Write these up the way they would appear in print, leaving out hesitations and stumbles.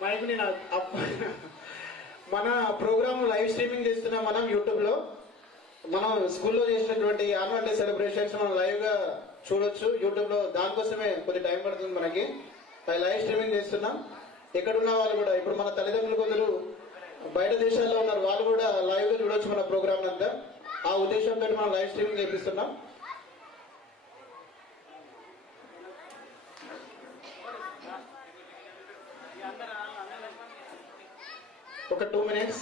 Mic నేను మన programme live streaming చేస్తున్నాం మనం యూట్యూబ్లో. మనం స్కూల్లో చేసినటువంటి యాన్యువల్ డే సెలబ్రేషన్స్ మనం లైవ్గా చూడొచ్చు యూట్యూబ్లో. దానికోసమే కొద్ది టైం పడుతుంది మనకి. అది లైవ్ స్ట్రీమింగ్ చేస్తున్నాం. ఎక్కడున్న వాళ్ళు కూడా, ఇప్పుడు మన తల్లిదండ్రులు కొందరు బయట దేశాల్లో ఉన్నారు, వాళ్ళు కూడా లైవ్గా చూడొచ్చు మన ప్రోగ్రామ్ అంతా. ఆ ఉద్దేశంతో మనం లైవ్ స్ట్రీమింగ్ చేపిస్తున్నాం. ఒక 2 minutes.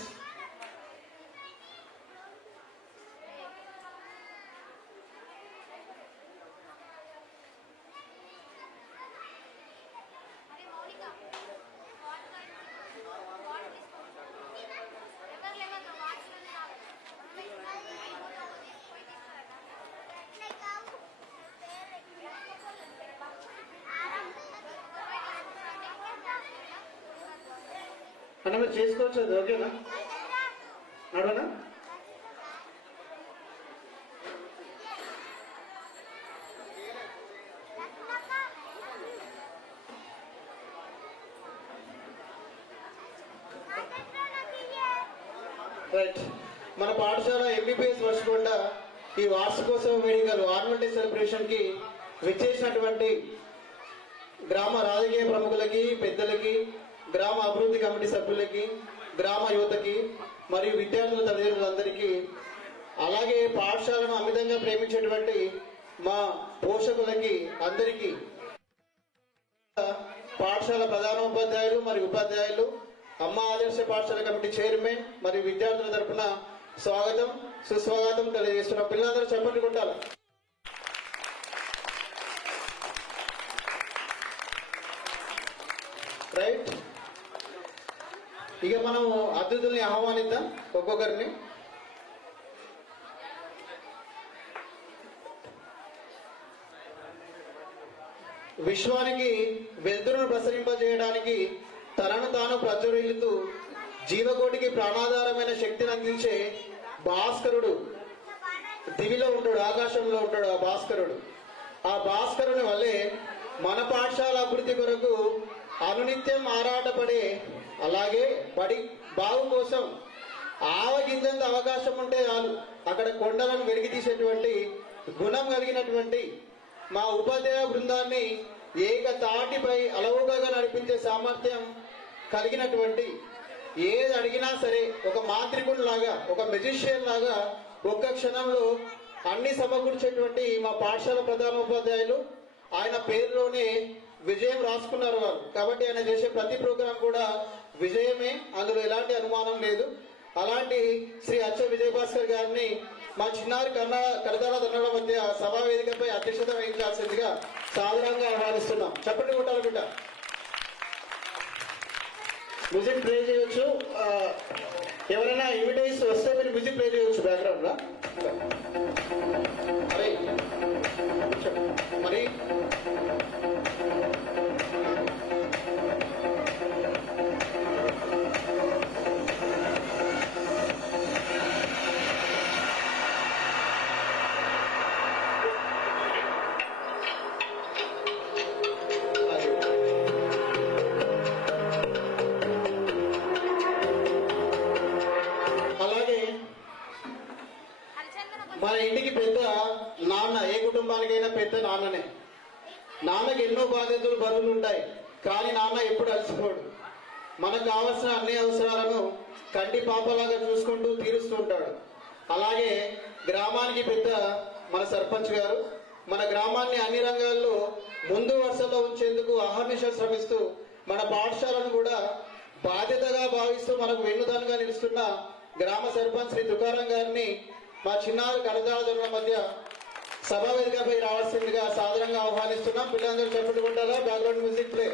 అన్న మీరు చేసుకోవచ్చు, అది ఓకేనా? నడవనా? రైట్. మన పాఠశాల ఎంబీబీఎస్ వర్షకొండ ఈ వార్షికోత్సవ వేడుకలు యాన్యువల్ డే సెలబ్రేషన్ కి విచ్చేసినటువంటి గ్రామ రాజకీయ ప్రముఖులకి, పెద్దలకి, గ్రామ అభివృద్ధి కమిటీ సభ్యులకి, గ్రామ యువతకి మరియు విద్యార్థుల తల్లిదండ్రులందరికీ, అలాగే పాఠశాలను అమితంగా ప్రేమించేటువంటి మా పోషకులకి అందరికీ, పాఠశాల ప్రధానోపాధ్యాయులు మరియు ఉపాధ్యాయులు, అమ్మ ఆదర్శ పాఠశాల కమిటీ చైర్మన్ మరియు విద్యార్థుల తరఫున స్వాగతం సుస్వాగతం తెలియజేస్తున్నాం. పిల్లలందరూ చెప్పండి కొట్టాలి. రైట్. ఇక మనం అతిథుల్ని ఆహ్వానిద్దాం ఒక్కొక్కరిని. విశ్వానికి వెలుతురును ప్రసరింపజేయడానికి తనను తాను ప్రజ్వరిల్లుతూ జీవకోటికి ప్రాణాధారమైన శక్తిని అందించే భాస్కరుడు దివిలో ఉంటాడు, ఆకాశంలో ఉంటాడు ఆ భాస్కరుడు. ఆ భాస్కరుని వల్లే మన పాఠశాల అభివృద్ధి కొరకు అనునిత్యం ఆరాటపడే, అలాగే బడి బాగు కోసం ఆవగింజంత అవకాశం ఉంటే చాలు అక్కడ కొండలను వెలికి తీసేటువంటి గుణం కలిగినటువంటి మా ఉపాధ్యాయ బృందాన్ని ఏకతాటిపై అలవుగా నడిపించే సామర్థ్యం కలిగినటువంటి, ఏది అడిగినా సరే ఒక మాంత్రికునిలాగా, ఒక మెజిషియన్ లాగా ఒక్క క్షణంలో అన్ని సమకూర్చేటువంటి మా పాఠశాల ప్రధానోపాధ్యాయులు. ఆయన పేరులోనే విజయం రాసుకున్నారు వారు. కాబట్టి ఆయన చేసే ప్రతి ప్రోగ్రాం కూడా విజయమే, అందులో ఎలాంటి అనుమానం లేదు. అలాంటి శ్రీ అచ్చ విజయభాస్కర్ గారిని మా చిన్నారి కరతాళ దండల మధ్య సభా వేదికపై అధ్యక్షత వహించాల్సిందిగా సాధారణంగా ఆహ్వానిస్తున్నాం. చెప్పండి కొట్టాలి బిడ్డ. మ్యూజిక్ ప్లే చేయొచ్చు. ఎవరైనా ఇన్విటేస్ వస్తే మీరు మ్యూజిక్ ప్లే చేయొచ్చు బ్యాక్గ్రౌండ్ లో. మరి మన ఇంటికి పెద్ద నాన్న, ఏ కుటుంబానికైనా పెద్ద నాన్ననే. నాన్నకి ఎన్నో బాధ్యతలు, బరువులు ఉంటాయి, కానీ నాన్న ఎప్పుడు అలసిపోడు. మనకు కావాల్సిన అన్ని అవసరాలను కంటి పాపలాగా చూసుకుంటూ తీరుస్తూ ఉంటాడు. అలాగే గ్రామానికి పెద్ద మన సర్పంచ్ గారు మన గ్రామాన్ని అన్ని రంగాల్లో ముందు వరుసలో ఉంచేందుకు అహర్నిశ శ్రమిస్తూ మన పాఠశాలను కూడా బాధ్యతగా భావిస్తూ మనకు వెన్నుదానుగా నిలుస్తున్న గ్రామ సర్పంచ్ శ్రీ తుకారం గారిని మా చిన్నారి కరతాళ మధ్య సభా వేదికపై రావాల్సిందిగా సాధారణంగా ఆహ్వానిస్తున్నాం. పిల్లలందరూ చెప్పుకుంటారా? Background music play.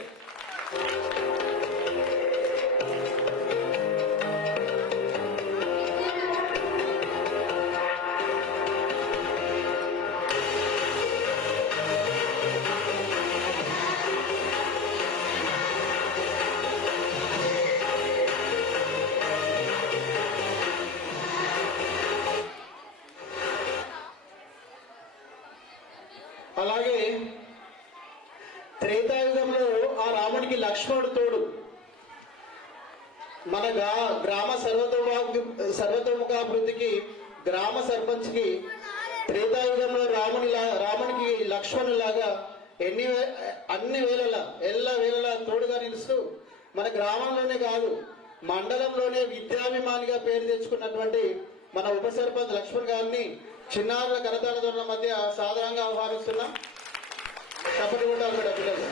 త్రేతాయుగంలో ఆ రామునికి లక్ష్మణుడు తోడు. మన గ్రామ సర్వతోముఖాభివృద్ధికి గ్రామ సర్పంచ్కి త్రేతాయుగంలో రామునికి లక్ష్మణులాగా అన్ని వేళలా వేళలా తోడుగా నిలుస్తూ మన గ్రామంలోనే కాదు మండలంలోనే విద్యాభిమానిగా పేరు తెచ్చుకున్నటువంటి మన ఉప సర్పంచ్ లక్ష్మణ్ గారిని చిన్నారుల కరతాళ మధ్య సాధారణంగా ఆహ్వానిస్తున్నాం. చప్పటి కొట్టాలి కూడా పిల్లలు.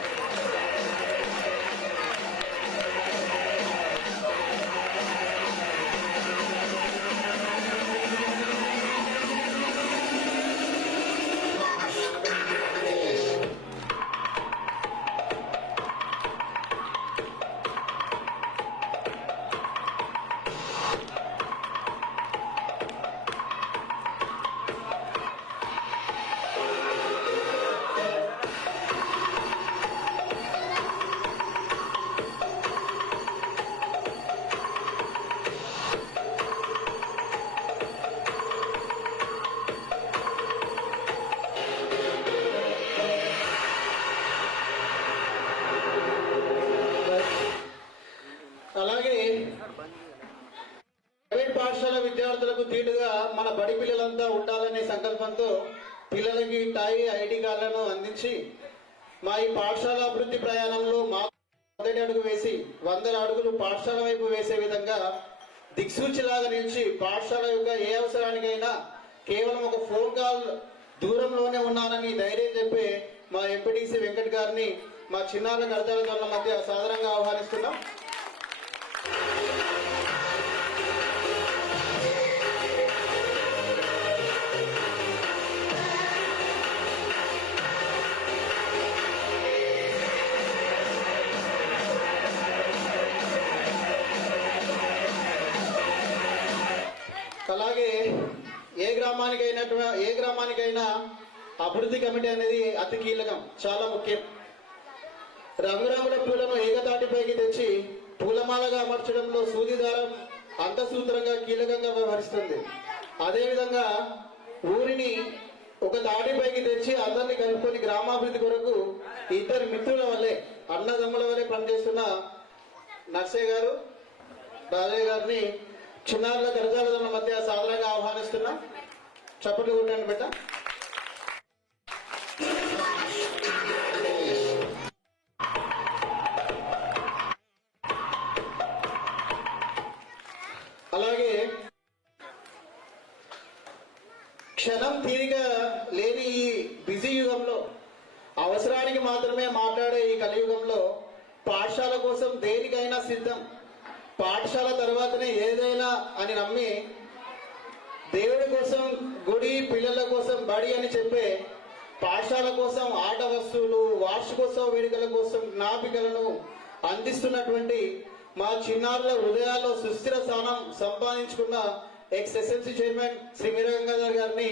అలాగే ప్రైవేట్ పాఠశాల విద్యార్థులకు తీటుగా మన బడి పిల్లలంతా ఉండాలనే సంకల్పంతో పిల్లలకి టాయ్ ఐడి కార్డులను అందించి మా ఈ పాఠశాల అభివృద్ధి ప్రయాణంలో మా మొదటి అడుగు వేసి 100 అడుగులు పాఠశాల వైపు వేసే విధంగా దిక్సూచిలాగా నిలిచి పాఠశాల యొక్క ఏ అవసరానికైనా కేవలం ఒక ఫోన్ కాల్ దూరంలోనే ఉన్నానని ధైర్యం చెప్పే మా ఎంపీటీసీ వెంకట్ గారిని మా చిన్నారుల కరతాళ మధ్య సాధారణంగా ఆహ్వానిస్తున్నాం. అలాగే ఏ గ్రామానికైనా అభివృద్ధి కమిటీ అనేది అతి కీలకం, చాలా ముఖ్యం. రంగురంగుల పూలను ఏకతాటిపైకి తెచ్చి పూలమాలగా అమర్చడంలో సూదిదారం అంతసూత్రంగా కీలకంగా వ్యవహరిస్తుంది. అదేవిధంగా ఊరిని ఒక తాటిపైకి తెచ్చి అందరినీ కలుపుకొని గ్రామాభివృద్ధి కొరకు ఇద్దరు మిత్రుల వల్లే అన్నదమ్ముల వల్లే పనిచేస్తున్న నర్సయ్య గారు రాజయ్య గారిని చిన్నారుల కరతాళ మధ్య సాధారణంగా ఆహ్వానిస్తున్నా. చప్పట్లు కొట్టండి బిడ్డ. అలాగే క్షణం తీరిక లేని ఈ బిజీ యుగంలో అవసరానికి మాత్రమే మాట్లాడే ఈ కలియుగంలో పాఠశాల కోసం దేనికైనా సిద్ధం, పాఠశాల తర్వాతనే ఏదైనా అని నమ్మి దేవుడి కోసం గుడి, పిల్లల కోసం బడి అని చెప్పే పాఠశాల కోసం ఆట వస్తువులు, వార్షికోత్సవ వేడుకల కోసం జ్ఞాపికలను అందిస్తున్నటువంటి మా చిన్నారుల హృదయాల్లో సుస్థిర స్థానం సంపాదించుకున్న ఎక్స్-ఎస్ఎంసీ చైర్మన్ శ్రీ వీర గంగాధర్ గారిని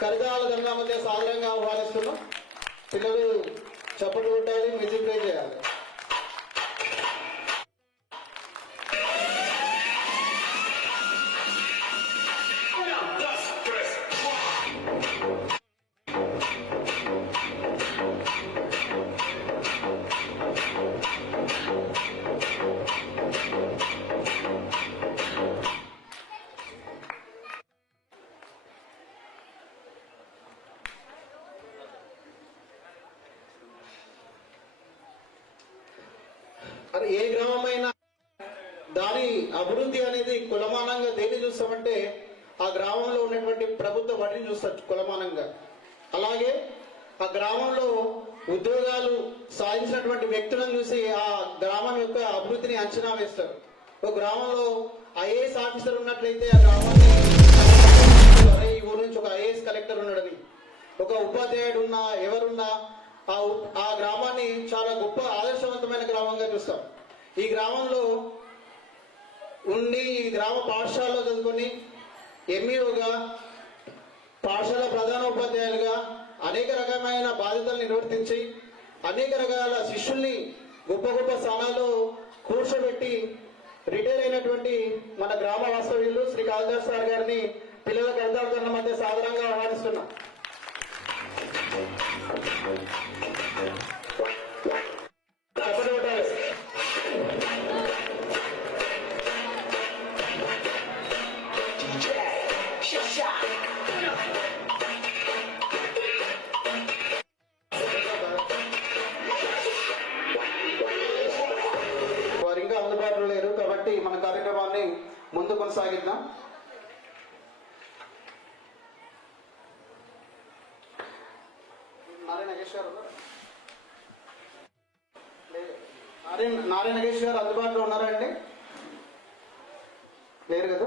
కరతాళ దండ మధ్య సాధారణంగా ఆహ్వానిస్తున్నాం. పిల్లలు చప్పట్లు కొట్టాలి, మ్యూజిక్ ప్లే చేయాలి. ఏ గ్రామమైనా దాని అభివృద్ధి అనేది కులమానంగా దేన్ని చూస్తామంటే ఆ గ్రామంలో ఉన్నటువంటి ప్రభుత్వ బడిని చూస్తారు కులమానంగా. అలాగే ఆ గ్రామంలో ఉద్యోగాలు సాధించినటువంటి వ్యక్తులను చూసి ఆ గ్రామం యొక్క అభివృద్ధిని అంచనా వేస్తారు. ఒక గ్రామంలో ఐఏఎస్ ఆఫీసర్ ఉన్నట్లయితే ఆ గ్రామాన్ని ఈ ఊరు నుంచి ఒక ఐఏఎస్ కలెక్టర్ ఉన్నాడని, ఒక ఉపాధ్యాయుడు ఉన్నా ఎవరున్నా ఆ గ్రామాన్ని చాలా గొప్ప ఆదర్శవంతమైన గ్రామంగా చూస్తాం. ఈ గ్రామంలో ఉండి ఈ గ్రామ పాఠశాలలో చదువుకొని ఎంఈఓగా, పాఠశాల ప్రధాన ఉపాధ్యాయులుగా అనేక రకమైన బాధ్యతలు నిర్వర్తించి అనేక రకాల శిష్యుల్ని గొప్ప గొప్ప స్థానాల్లో కూర్చోబెట్టి రిటైర్ అయినటువంటి మన గ్రామ వాస్తవ్యులు శ్రీ కాళిదాస్ సార్ గారిని పిల్లల కరతాళ మధ్య సాధారణంగా ఆహ్వానిస్తున్నాం. ముందు కొనసాగిద్దాం. నారాయణ నగేష్ గారు అందుబాటులో ఉన్నారా అండి? లేరు కదా.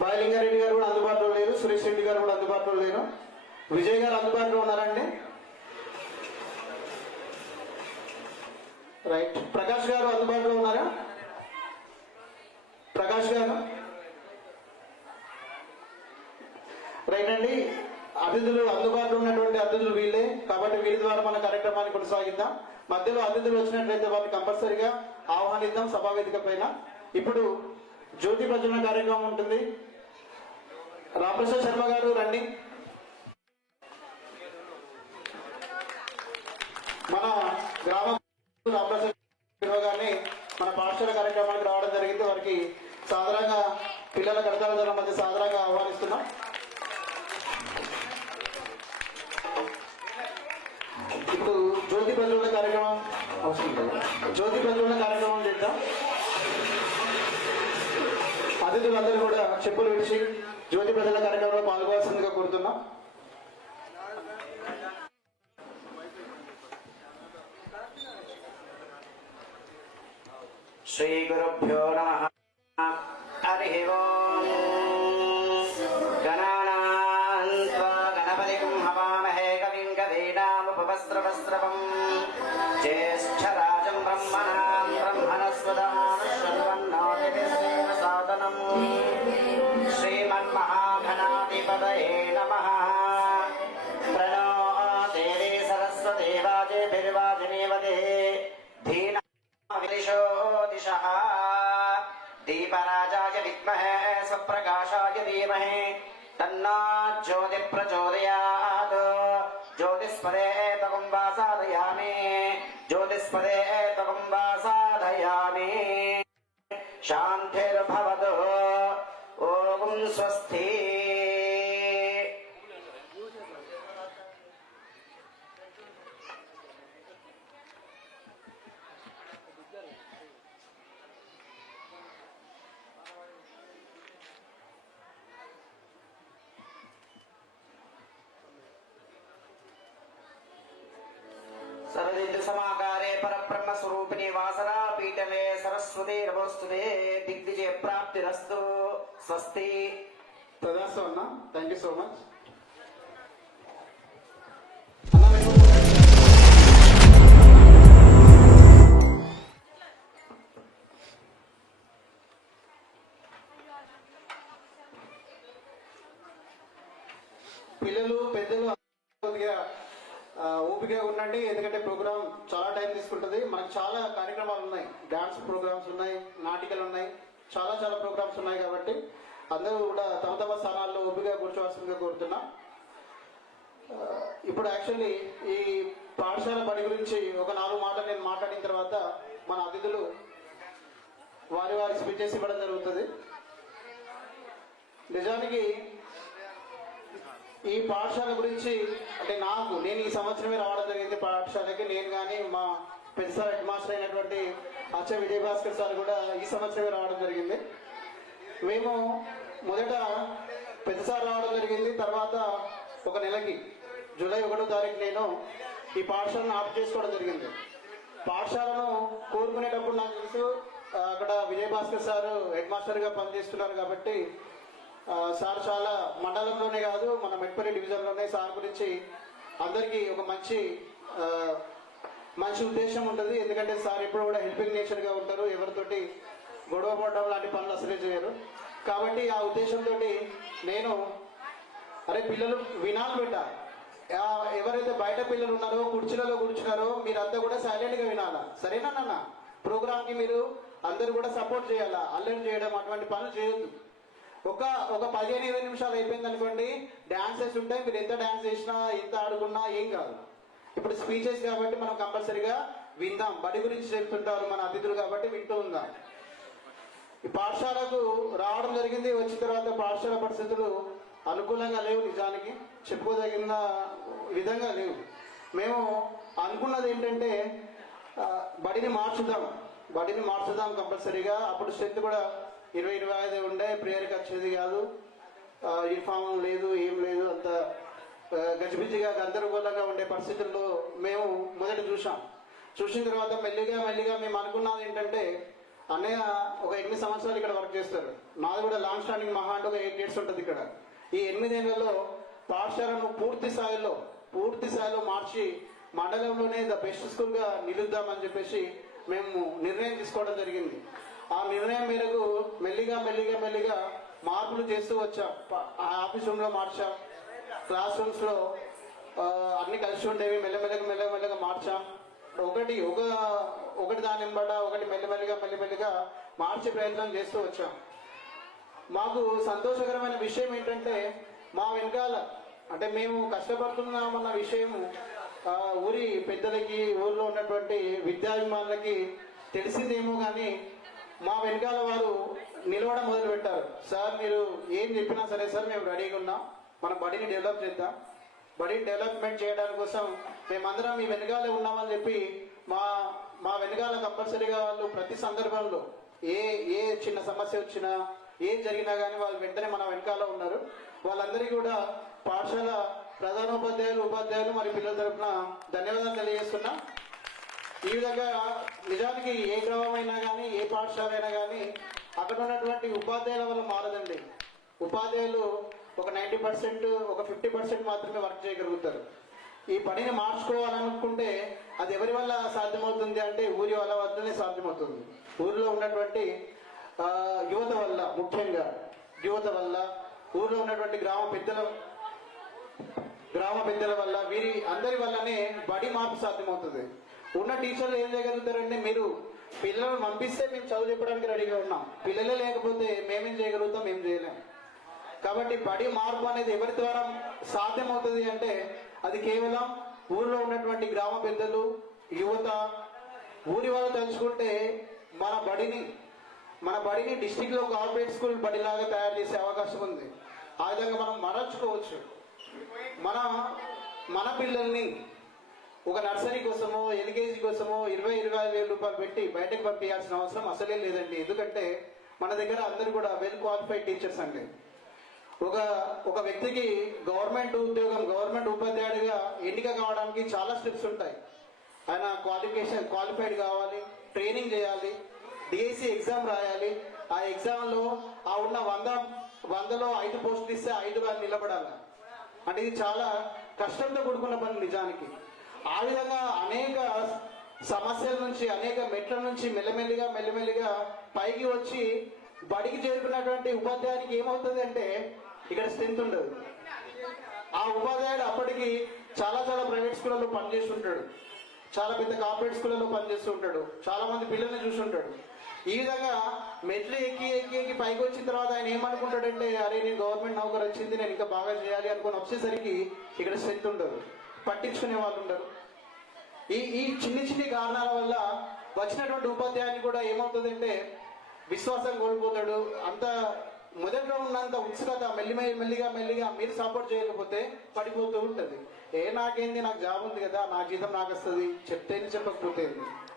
బాయలింగారెడ్డి గారు కూడా అందుబాటులో లేరు. సురేష్ రెడ్డి గారు కూడా అందుబాటులో లేరు. విజయ్ గారు అందుబాటులో ఉన్నారండి? రైట్. ప్రకాష్ గారు అందుబాటులో ఉన్నారా? ప్రకాష్ గారు రైట్ అండి. అతిథులు అందుబాటులో ఉన్నటువంటి అతిథులు వీళ్ళే కాబట్టి వీళ్ళ ద్వారా మన కార్యక్రమాన్ని కొనసాగిద్దాం. మధ్యలో అతిథులు వచ్చినట్లయితే వారిని కంపల్సరిగా ఆహ్వానిద్దాం సభావేదిక పైన. ఇప్పుడు జ్యోతి ప్రజ్వలన కార్యక్రమం ఉంటుంది. రామప్రసాద్ శర్మ గారు రండి. మన గ్రామ రామప్రసాద్ శర్మ గారిని మన పాఠశాల కార్యక్రమానికి రావడం జరిగింది. వారికి సాధారణంగా పిల్లల కడతాల మధ్య సాధారణంగా ఆహ్వానిస్తున్నాం. ఇప్పుడు జ్యోతి ప్రజ్వలన కార్యక్రమం అవసరం కదా. జ్యోతి ప్రజ్వలన కార్యక్రమం చేద్దాం. అతిథులందరూ కూడా చెప్పులు విడిచి జ్యోతి ప్రజ్వలన కార్యక్రమంలో పాల్గొవాల్సిందిగా కోరుతున్నాం. శ్రీ గురుభ్యో నమః. హరి ఓం. గణానాం త్వా గణపతిం హవామహే కవిం కవీనాముపవస్త్రవస్త్రవం జ్యేష్ఠరాజం బ్రహ్మణాం బ్రహ్మణస్పదానుశృణ్వన్నోతిభిస్సేన సాదనం శ్రీమన్మహాగణాధిపతయే నమః. ప్రణో దేవీ సరస్వతీ వాజేభిర్వాజినీవతే ధీనా విదిశో దిశః. దీపరాజాయ విద్మహే స్వప్రకాశాయ ధీమహి తన్నో జ్యోతి ప్రచోదయాత్. జ్యోతిస్పదే తగం వాసాదయామి. జ్యోతిస్పదే తగం వాసాదయామి. శాంతిర్భవతు. ఓం స్వస్తి. సర్వదిద్య సమాకారే పరబ్రహ్మ స్వరూపిణి వాసరా పీఠమే సరస్వతి నమోస్తుతే. దిగ్విజయ ప్రాప్తిరస్తు. స్వస్తి. తదాస్తు అన్న. Thank you so much. పిల్లలు పెద్దలు కొద్దిగా ఓపికగా ఉండండి. ఎందుకంటే ప్రోగ్రామ్ చాలా టైం తీసుకుంటుంది. మనకు చాలా కార్యక్రమాలు ఉన్నాయి. డాన్స్ ప్రోగ్రామ్స్ ఉన్నాయి, నాటికలు ఉన్నాయి, చాలా చాలా ప్రోగ్రామ్స్ ఉన్నాయి. కాబట్టి అందరూ కూడా తమ తమ స్థానాల్లో ఓపికగా కూర్చోవాల్సిందిగా కోరుతున్నా. ఇప్పుడు యాక్చువల్లీ ఈ పాఠశాల పని గురించి ఒక 4 మాటలు నేను మాట్లాడిన తర్వాత మన అతిథులు వారి వారి స్పీచెస్ ఇవ్వడం జరుగుతుంది. నిజానికి ఈ పాఠశాల గురించి అంటే నేను ఈ సంవత్సరమే రావడం జరిగింది పాఠశాలకి. నేను కానీ మా పెద్ద సార్ హెడ్ మాస్టర్ అయినటువంటి అచ్చ విజయభాస్కర్ సార్ కూడా ఈ సంవత్సరమే రావడం జరిగింది. మేము మొదట పెద్ద సార్ రావడం జరిగింది. తర్వాత ఒక నెలకి జూలై 1వ తారీఖు నేను ఈ పాఠశాలను ఆఫ్ చేసుకోవడం జరిగింది. పాఠశాలను కోరుకునేటప్పుడు నాకు తెలుసు అక్కడ విజయభాస్కర్ సార్ హెడ్ మాస్టర్గా పనిచేస్తున్నారు. కాబట్టి సార్ చాలా మండలంలోనే కాదు మన మెట్పల్లి డివిజన్లోనే సార్ గురించి అందరికీ ఒక మంచి ఉద్దేశం ఉంటుంది. ఎందుకంటే సార్ ఎప్పుడు కూడా హెల్పింగ్ నేచర్గా ఉంటారు. ఎవరితోటి గొడవ పడడం లాంటి పనులు అసలే చేయరు. కాబట్టి ఆ ఉద్దేశంతో నేను పిల్లలు వినాలి బిడ్డ. ఎవరైతే బయట పిల్లలు ఉన్నారో కుర్చీలలో కూర్చున్నారో మీరంతా కూడా సైలెంట్గా వినాలా. సరేనా నాన్న? ప్రోగ్రామ్కి మీరు అందరూ కూడా సపోర్ట్ చేయాలా. అల్లరి చేయడం అటువంటి పనులు చేయొద్దు. ఒక 15-20 నిమిషాలు అయిపోయింది అనుకోండి, డాన్సెస్ ఉంటాయి. మీరు ఎంత డాన్స్ చేసినా ఎంత ఆడుకున్నా ఏం కాదు. ఇప్పుడు స్పీచెస్ కాబట్టి మనం కంపల్సరీగా విందాం. బడి గురించి చెప్తుంటారు మన అతిథులు కాబట్టి వింటూ ఉందాం. ఈ పాఠశాలకు రావడం జరిగింది. వచ్చిన తర్వాత పాఠశాల పరిస్థితులు అనుకూలంగా లేవు. నిజానికి చెప్పుకోదగిన విధంగా లేవు. మేము అనుకున్నది ఏంటంటే బడిని మార్చుదాం కంపల్సరీగా. అప్పుడు స్ట్రెంత్ కూడా 20-25 ఉండే, ప్రేయర్కి వచ్చేది కాదు, యూనిఫామ్ లేదు, ఏం లేదు, అంత గజిబిజిగా గందరగోళంగా ఉండే పరిస్థితుల్లో మేము మొదట చూసిన తర్వాత మెల్లిగా మేము అనుకున్నది ఏంటంటే, అన్నయ్య ఒక 8 సంవత్సరాలు ఇక్కడ వర్క్ చేస్తారు, నాది కూడా లాంగ్ స్టాండింగ్ మహా అంటే ఒక 8 years ఉంటుంది ఇక్కడ. ఈ 8 ఏళ్లలో పాఠశాలను పూర్తి స్థాయిలో మార్చి మండలంలోనే ద బెస్ట్ స్కూల్గా నిలుద్దామని చెప్పేసి మేము నిర్ణయం తీసుకోవడం జరిగింది. ఆ నిర్ణయం మేరకు మెల్లిగా మార్పులు చేస్తూ వచ్చాం. ఆఫీస్ రూమ్లో మార్చాం, క్లాస్ రూమ్స్లో అన్ని కలిసి ఉండేవి మెల్లమెల్లగా మార్చాం. ఒకటి దాని వెంబడ ఒకటి మెల్లిమెల్లిగా మార్చే ప్రయత్నం చేస్తూ వచ్చాం. మాకు సంతోషకరమైన విషయం ఏంటంటే, మా వెనకాల అంటే మేము కష్టపడుతున్నామన్న విషయం ఊరి పెద్దలకి, ఊర్లో ఉన్నటువంటి విద్యాభిమానులకి తెలిసిందేమో కానీ మా వెనకాల వారు నిలవడం మొదలు పెట్టారు. సార్ మీరు ఏం చెప్పినా సరే సార్, మేము రెడీగా ఉన్నాం, మన బడిని డెవలప్ చేద్దాం, బడిని డెవలప్మెంట్ చేయడానికి కోసం మేమందరం మీ వెనకాలే ఉన్నామని చెప్పి మా వెనకాల కంపల్సరీగా వాళ్ళు ప్రతి సందర్భంలో ఏ చిన్న సమస్య వచ్చినా, ఏం జరిగినా కానీ వాళ్ళు వెంటనే మన వెనకాల ఉన్నారు. వాళ్ళందరికీ కూడా పాఠశాల ప్రధానోపాధ్యాయులు, ఉపాధ్యాయులు మరియు పిల్లల తరఫున ధన్యవాదాలు తెలియజేస్తున్నా. ఈ విధంగా నిజానికి ఏ గ్రామం అయినా కానీ, ఏ పాఠశాల అయినా కానీ అక్కడ ఉన్నటువంటి ఉపాధ్యాయుల వల్ల మారదండి. ఉపాధ్యాయులు ఒక 90%, ఒక 50% మాత్రమే వర్క్ చేయగలుగుతారు. ఈ పనిని మార్చుకోవాలనుకుంటే అది ఎవరి వల్ల సాధ్యమవుతుంది అంటే ఊరి వాళ్ళ వద్దనే సాధ్యమవుతుంది. ఊరిలో ఉన్నటువంటి యువత వల్ల, ముఖ్యంగా యువత వల్ల, ఊరిలో ఉన్నటువంటి గ్రామ పెద్దల వల్ల, వీరి అందరి వల్లనే బడి మార్పు సాధ్యమవుతుంది. ఉన్న టీచర్లు ఏం చేయగలుగుతారంటే, మీరు పిల్లలను పంపిస్తే మేము చదువు చెప్పడానికి రెడీగా ఉన్నాం, పిల్లలే లేకపోతే మేమేం చేయగలుగుతాం, ఏం చేయలేం. కాబట్టి బడి మార్పు అనేది ఎవరి ద్వారా సాధ్యమవుతుంది అంటే అది కేవలం ఊరిలో ఉన్నటువంటి గ్రామ పెద్దలు, యువత, ఊరి వాళ్ళు తలుచుకుంటే మన బడిని డిస్టిక్లో కార్పొరేట్ స్కూల్ బడిలాగా తయారు చేసే అవకాశం ఉంది. ఆ విధంగా మనం మరల్చుకోవచ్చు. మన పిల్లల్ని ఒక నర్సరీ కోసమో, ఎల్కేజీ కోసమో 20-25 వేల రూపాయలు పెట్టి బయటకు పంపించాల్సిన అవసరం అసలే లేదండి. ఎందుకంటే మన దగ్గర అందరూ కూడా వెల్ క్వాలిఫైడ్ టీచర్స్ అండి. ఒక వ్యక్తికి గవర్నమెంట్ ఉద్యోగం, గవర్నమెంట్ ఉపాధ్యాయుడిగా ఎన్నిక కావడానికి చాలా స్టెప్స్ ఉంటాయి. ఆయన క్వాలిఫైడ్ కావాలి, ట్రైనింగ్ చేయాలి, డిఎస్సి ఎగ్జామ్ రాయాలి. ఆ ఎగ్జామ్లో ఉన్న 100లో 5 పోస్టులు ఇస్తే 5లో నిలబడాలి. అంటే ఇది చాలా కష్టంతో కూడుకున్న పని నిజానికి. ఆ విధంగా అనేక సమస్యల నుంచి, అనేక మెట్ల నుంచి మెల్లమెల్లిగా పైకి వచ్చి బడికి చేరుకున్నటువంటి ఉపాధ్యాయునికి ఏమవుతుంది అంటే ఇక్కడ స్ట్రెంత్ ఉండదు. ఆ ఉపాధ్యాయుడు అప్పటికి చాలా ప్రైవేట్ స్కూళ్ళలో పనిచేసి ఉంటాడు, చాలా పెద్ద కార్పొరేట్ స్కూళ్ళలో పనిచేస్తూ ఉంటాడు, చాలా మంది పిల్లల్ని చూసి ఉంటాడు. ఈ విధంగా మెట్లు ఎక్కి పైకి వచ్చిన తర్వాత ఆయన ఏమనుకుంటాడంటే, అరే నేను గవర్నమెంట్ నౌకరు వచ్చింది, నేను ఇంకా బాగా చేయాలి అనుకుని వచ్చేసరికి ఇక్కడ స్ట్రెంత్ ఉండదు, పట్టించుకునే వాళ్ళు ఉండరు. ఈ చిన్ని కారణాల వల్ల వచ్చినటువంటి ఉపాధ్యాయుని కూడా ఏమవుతుందంటే విశ్వాసం కోల్పోతాడు. అంత మొదట్లో ఉన్నంత ఉత్సుకత మెల్లిగా మీరు సపోర్ట్ చేయకపోతే పడిపోతూ ఉంటుంది. నాకేంది, నాకు జాబ్ ఉంది కదా, నా జీతం నాకు వస్తుంది, చెప్తేనే చెప్పకపోతే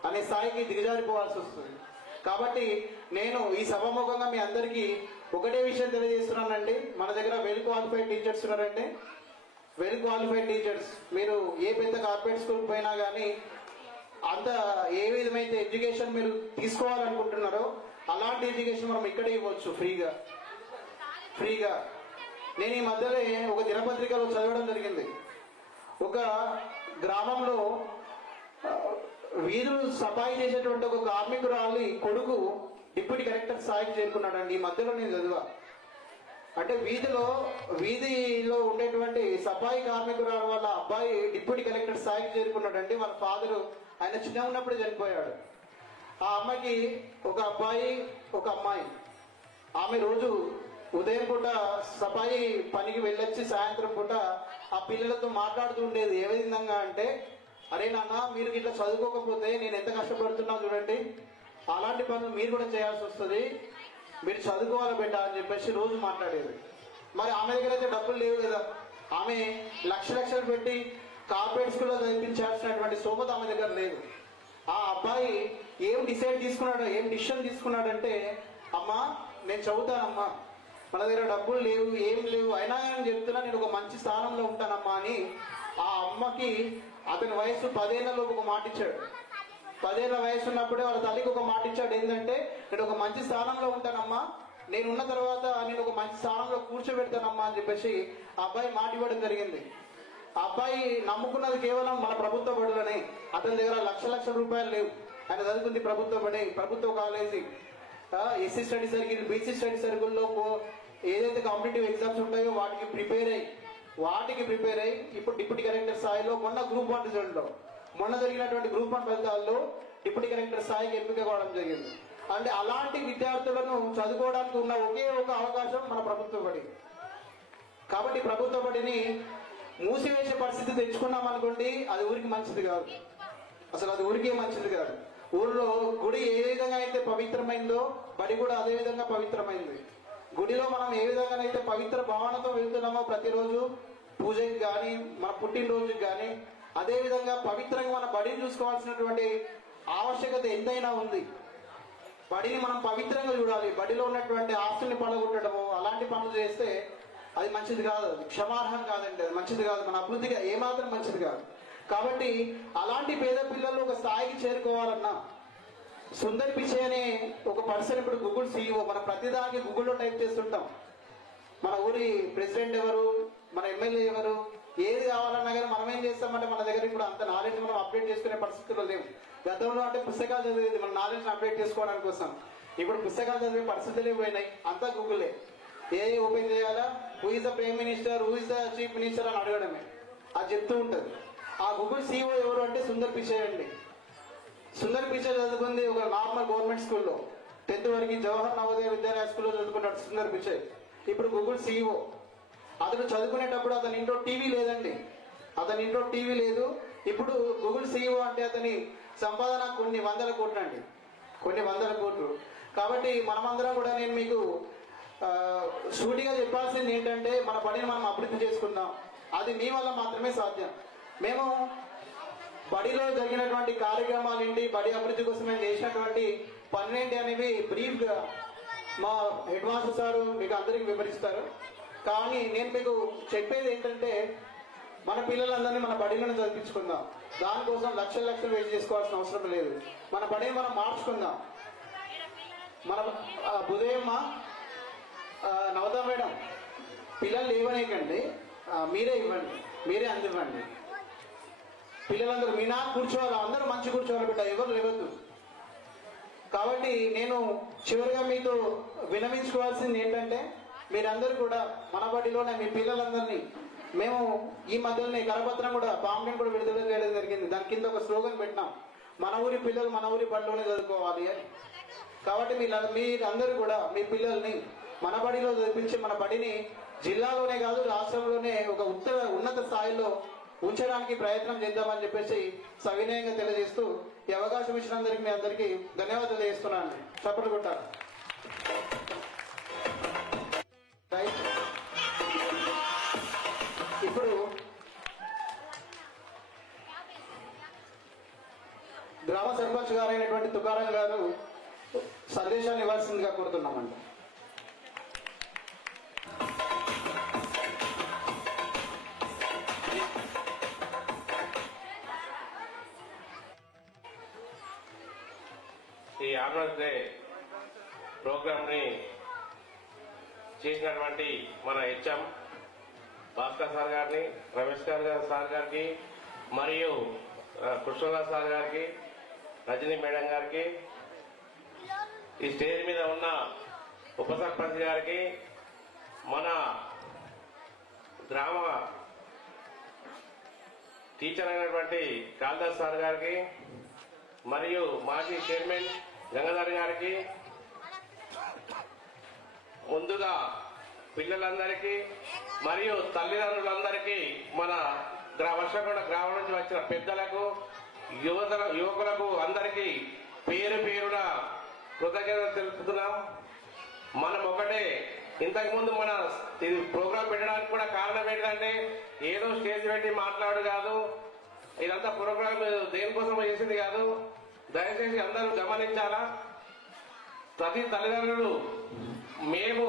అనే స్థాయికి దిగజారిపోవాల్సి వస్తుంది. కాబట్టి నేను ఈ సభాముఖంగా మీ అందరికీ ఒకటే విషయం తెలియజేస్తున్నానండి. మన దగ్గర వెల్ క్వాలిఫైడ్ టీచర్స్ ఉన్నారండి. వెల్ క్వాలిఫైడ్ టీచర్స్ మీరు ఏ పెద్ద కార్పొరేట్ స్కూల్ పోయినా కానీ అంత ఏ విధమైతే ఎడ్యుకేషన్ మీరు తీసుకోవాలనుకుంటున్నారో అలాంటి ఎడ్యుకేషన్ మనం ఇక్కడే ఇవ్వచ్చు ఫ్రీగా. నేను ఈ మధ్యలో ఒక దినపత్రికలో చదవడం జరిగింది. ఒక గ్రామంలో వీధులు సఫాయి చేసేటువంటి ఒక కార్మికురాలి కొడుకు డిప్యూటీ కలెక్టర్ స్థాయికి చేరుకున్నాడండి. ఈ మధ్యలో నేను చదివా. అంటే వీధిలో ఉండేటువంటి సఫాయి కార్మికురాలు వాళ్ళ అబ్బాయి డిప్యూటీ కలెక్టర్ స్థాయికి చేరుకున్నాడండి. వాళ్ళ ఫాదరు ఆయన చిన్న ఉన్నప్పుడే చనిపోయాడు. ఆ అమ్మాయికి ఒక అబ్బాయి, ఒక అమ్మాయి. ఆమె రోజు ఉదయం పూట సఫాయి పనికి వెళ్ళొచ్చి సాయంత్రం పూట ఆ పిల్లలతో మాట్లాడుతూ ఉండేది. ఏ విధంగా అంటే, అరే నాన్న మీరు ఇట్లా చదువుకోకపోతే నేను ఎంత కష్టపడుతున్నా చూడండి, అలాంటి పనులు మీరు కూడా చేయాల్సి వస్తుంది, మీరు చదువుకోవాలి బిడ్డ అని చెప్పేసి రోజు మాట్లాడేది. మరి ఆమె దగ్గర అయితే డబ్బులు లేవు కదా, ఆమె లక్షలు పెట్టి కార్పొరేట్ స్కూల్లో చదివించాల్సినటువంటి స్తోమత ఆమె దగ్గర లేదు. ఆ అబ్బాయి ఏం డిసిషన్ తీసుకున్నాడంటే, అమ్మా నేను చదువుతానమ్మా, మన దగ్గర డబ్బులు లేవు ఏం లేవు, అయినా నేను చెప్తున్నా నేను ఒక మంచి స్థానంలో ఉంటానమ్మా అని ఆ అమ్మకి అతని వయసు 10 ఏళ్ళలోపు ఒక మాట ఇచ్చాడు. 10 ఏళ్ళ వయసు ఉన్నప్పుడే వాళ్ళ తల్లికి ఒక మాట ఇచ్చాడు. ఏంటంటే, నేను ఒక మంచి స్థానంలో ఉంటానమ్మా, నేనున్న తర్వాత నేను ఒక మంచి స్థానంలో కూర్చోబెడతానమ్మా అని చెప్పేసి ఆ అబ్బాయి మాట ఇవ్వడం జరిగింది. ఆ అబ్బాయి నమ్ముకున్నది కేవలం మన ప్రభుత్వ బడులనే. అతని దగ్గర లక్షల రూపాయలు లేవు. ఆయన చదువుకుంది ప్రభుత్వ బడి, ప్రభుత్వ college, SC study circle, BC study సర్కిల్లో ఏదైతే కాంపిటేటివ్ ఎగ్జామ్స్ ఉంటాయో వాటికి ప్రిపేర్ అయ్యి ఇప్పుడు డిప్యూటీ కలెక్టర్ స్థాయిలో మొన్న గ్రూప్ 1 రిజల్ట్లో మొన్న జరిగినటువంటి గ్రూప్ 1 ఫలితాల్లో డిప్యూటీ కలెక్టర్ స్థాయికి ఎంపిక కావడం జరిగింది. అంటే అలాంటి విద్యార్థులను చదువుకోవడానికి ఉన్న ఒకే ఒక అవకాశం మన ప్రభుత్వ బడి. కాబట్టి ప్రభుత్వ బడిని మూసివేసే పరిస్థితి తెచ్చుకున్నాం అనుకోండి, అది ఊరికి మంచిది కాదు. అసలు అది ఊరికే మంచిది కాదు. ఊరిలో గుడి ఏ విధంగా అయితే పవిత్రమైందో బడి కూడా అదే విధంగా పవిత్రమైంది. గుడిలో మనం ఏ విధంగానైతే పవిత్ర భావనతో వెళ్తున్నామో ప్రతిరోజు పూజకి కానీ మన పుట్టినరోజుకి కానీ, అదే విధంగా పవిత్రంగా మన బడిని చూసుకోవాల్సినటువంటి ఆవశ్యకత ఎంతైనా ఉంది. బడిని మనం పవిత్రంగా చూడాలి. బడిలో ఉన్నటువంటి ఆస్తుల్ని పడగొట్టడము అలాంటి పనులు చేస్తే అది మంచిది కాదు, అది క్షమార్హం కాదండి, అది మంచిది కాదు, మన అభివృద్ధిగా ఏమాత్రం మంచిది కాదు. కాబట్టి అలాంటి పేద పిల్లలు ఒక స్థాయికి చేరుకోవాలన్నా సుందర్ పిచే అనే ఒక పర్సన్ ఇప్పుడు గూగుల్ CEO, మనం ప్రతిదానికి గూగుల్లో టైప్ చేస్తుంటాం. మన ఊరి ప్రెసిడెంట్ ఎవరు, మన ఎమ్మెల్యే ఎవరు, ఏది కావాలన్నా కానీ మనం ఏం చేస్తామంటే మన దగ్గర ఇప్పుడు అంత నాలెడ్జ్ మనం అప్డేట్ చేసుకునే పరిస్థితుల్లో లేవు. గతంలో అంటే పుస్తకాలు చదివేది మన నాలెడ్జ్ అప్డేట్ చేసుకోవడానికి కోసం. ఇప్పుడు పుస్తకాలు చదివే పరిస్థితులే పోయినాయి, అంతా గూగులే. ఏ ఓపెన్ చేయాలా, who is the prime minister, who is the chief minister అని అడగడమే, అది చెప్తూ ఉంటుంది. ఆ గూగుల్ CEO ఎవరు అంటే సుందర్ పిచే అండి. సుందర్ పిచే చదువుకుంది ఒక నార్మల్ గవర్నమెంట్ స్కూల్లో, 10th వరకు జవహర్ నవోదయ విద్యాలయ స్కూల్లో చదువుకున్నాడు సుందర్ పిచే. ఇప్పుడు గూగుల్ CEO. అతను చదువుకునేటప్పుడు అతని ఇంట్లో టీవీ లేదండి, లేదు. ఇప్పుడు గూగుల్ CEO అంటే అతని సంపాదన కొన్ని వందల కోట్లు. కాబట్టి మనమందరం కూడా నేను మీకు సూటిగా చెప్పాల్సింది ఏంటంటే, మన బడిని మనం అభివృద్ధి చేసుకుందాం. అది మీ వల్ల మాత్రమే సాధ్యం. మేము బడిలో జరిగినటువంటి కార్యక్రమాలు ఏంటి, బడి అభివృద్ధి కోసం మేము చేసినటువంటి పనులేంటి అనేవి బ్రీఫ్గా మా హెడ్ మాస్టర్ సారు మీకు అందరికీ వివరిస్తారు. కానీ నేను మీకు చెప్పేది ఏంటంటే, మన పిల్లలందరినీ మన బడిలోనే చదివించుకుందాం. దానికోసం లక్షలు వేస్ట్ చేసుకోవాల్సిన అవసరం లేదు. మన బడిని మనం మార్చుకుందాం. మన ఉదయమ్మ నవత మేడం, పిల్లలు లేవనేకండి, మీరే ఇవ్వండి, మీరే అందివ్వండి. పిల్లలందరూ మీ నాన్న కూర్చోవాలి, అందరూ మంచి కూర్చోవాలి బిడ్డ, ఎవరు లేవద్దు. కాబట్టి నేను చివరిగా మీతో వినవించుకోవాల్సింది ఏంటంటే, మీరందరూ కూడా మన బడిలోనే మీ పిల్లలందరినీ, మేము ఈ మధ్యలోనే కరపత్రం కూడా పాంప్లెట్ కూడా విడుదల చేయడం జరిగింది. దాని కింద ఒక స్లోగన్ పెట్టినాం, మన ఊరి పిల్లలు మన ఊరి బడిలోనే చదువుకోవాలి అని. కాబట్టి మీరందరూ కూడా మీ పిల్లల్ని మన బడిలో చదివించి మన బడిని జిల్లాలోనే కాదు రాష్ట్రంలోనే ఒక ఉన్నత స్థాయిలో ఉంచడానికి ప్రయత్నం చేద్దామని చెప్పేసి సవినయంగా తెలియజేస్తూ ఈ అవకాశం ఇచ్చినందుకు మీ అందరికీ ధన్యవాదాలు తెలియజేస్తున్నాను. చప్పట్లు కొట్టారు. ఇప్పుడు గ్రామ సర్పంచ్ గారైనటువంటి తుకారాం గారు సందేశాన్ని ఇవ్వాల్సిందిగా కోరుతున్నామండి. ఈ ఆన్యువల్ డే ప్రోగ్రామ్ ని చేసినటువంటి మన HM భాస్కర్ సార్ గారిని, రమేష్ సార్ గారికి, మరియు కృష్ణదాస్ సార్ గారికి, రజనీ మేడం గారికి, ఈ స్టేజ్ మీద ఉన్న ఉప సర్పంచ్ గారికి, మన గ్రామ టీచర్ అయినటువంటి కాళిదాస్ సార్ గారికి, మరియు మాజీ చైర్మన్ గంగాధర్ గారికి, ముందుగా పిల్లలందరికీ మరియు తల్లిదండ్రులందరికీ, మన వర్షకొండ గ్రామం నుంచి వచ్చిన పెద్దలకు, యువకులకు అందరికీ పేరున కృతజ్ఞతలు తెలుపుతున్నాం. మనం ఒకటే ఇంతకుముందు మన ఇది ప్రోగ్రాం పెట్టడానికి కూడా కారణం ఏంటంటే ఏదో స్టేజ్ పెట్టి మాట్లాడు కాదు, ఇదంతా ప్రోగ్రాం దేనికోసం చేసింది కాదు. దయచేసి అందరూ గమనించాలా. ప్రతి తల్లిదండ్రులు మేము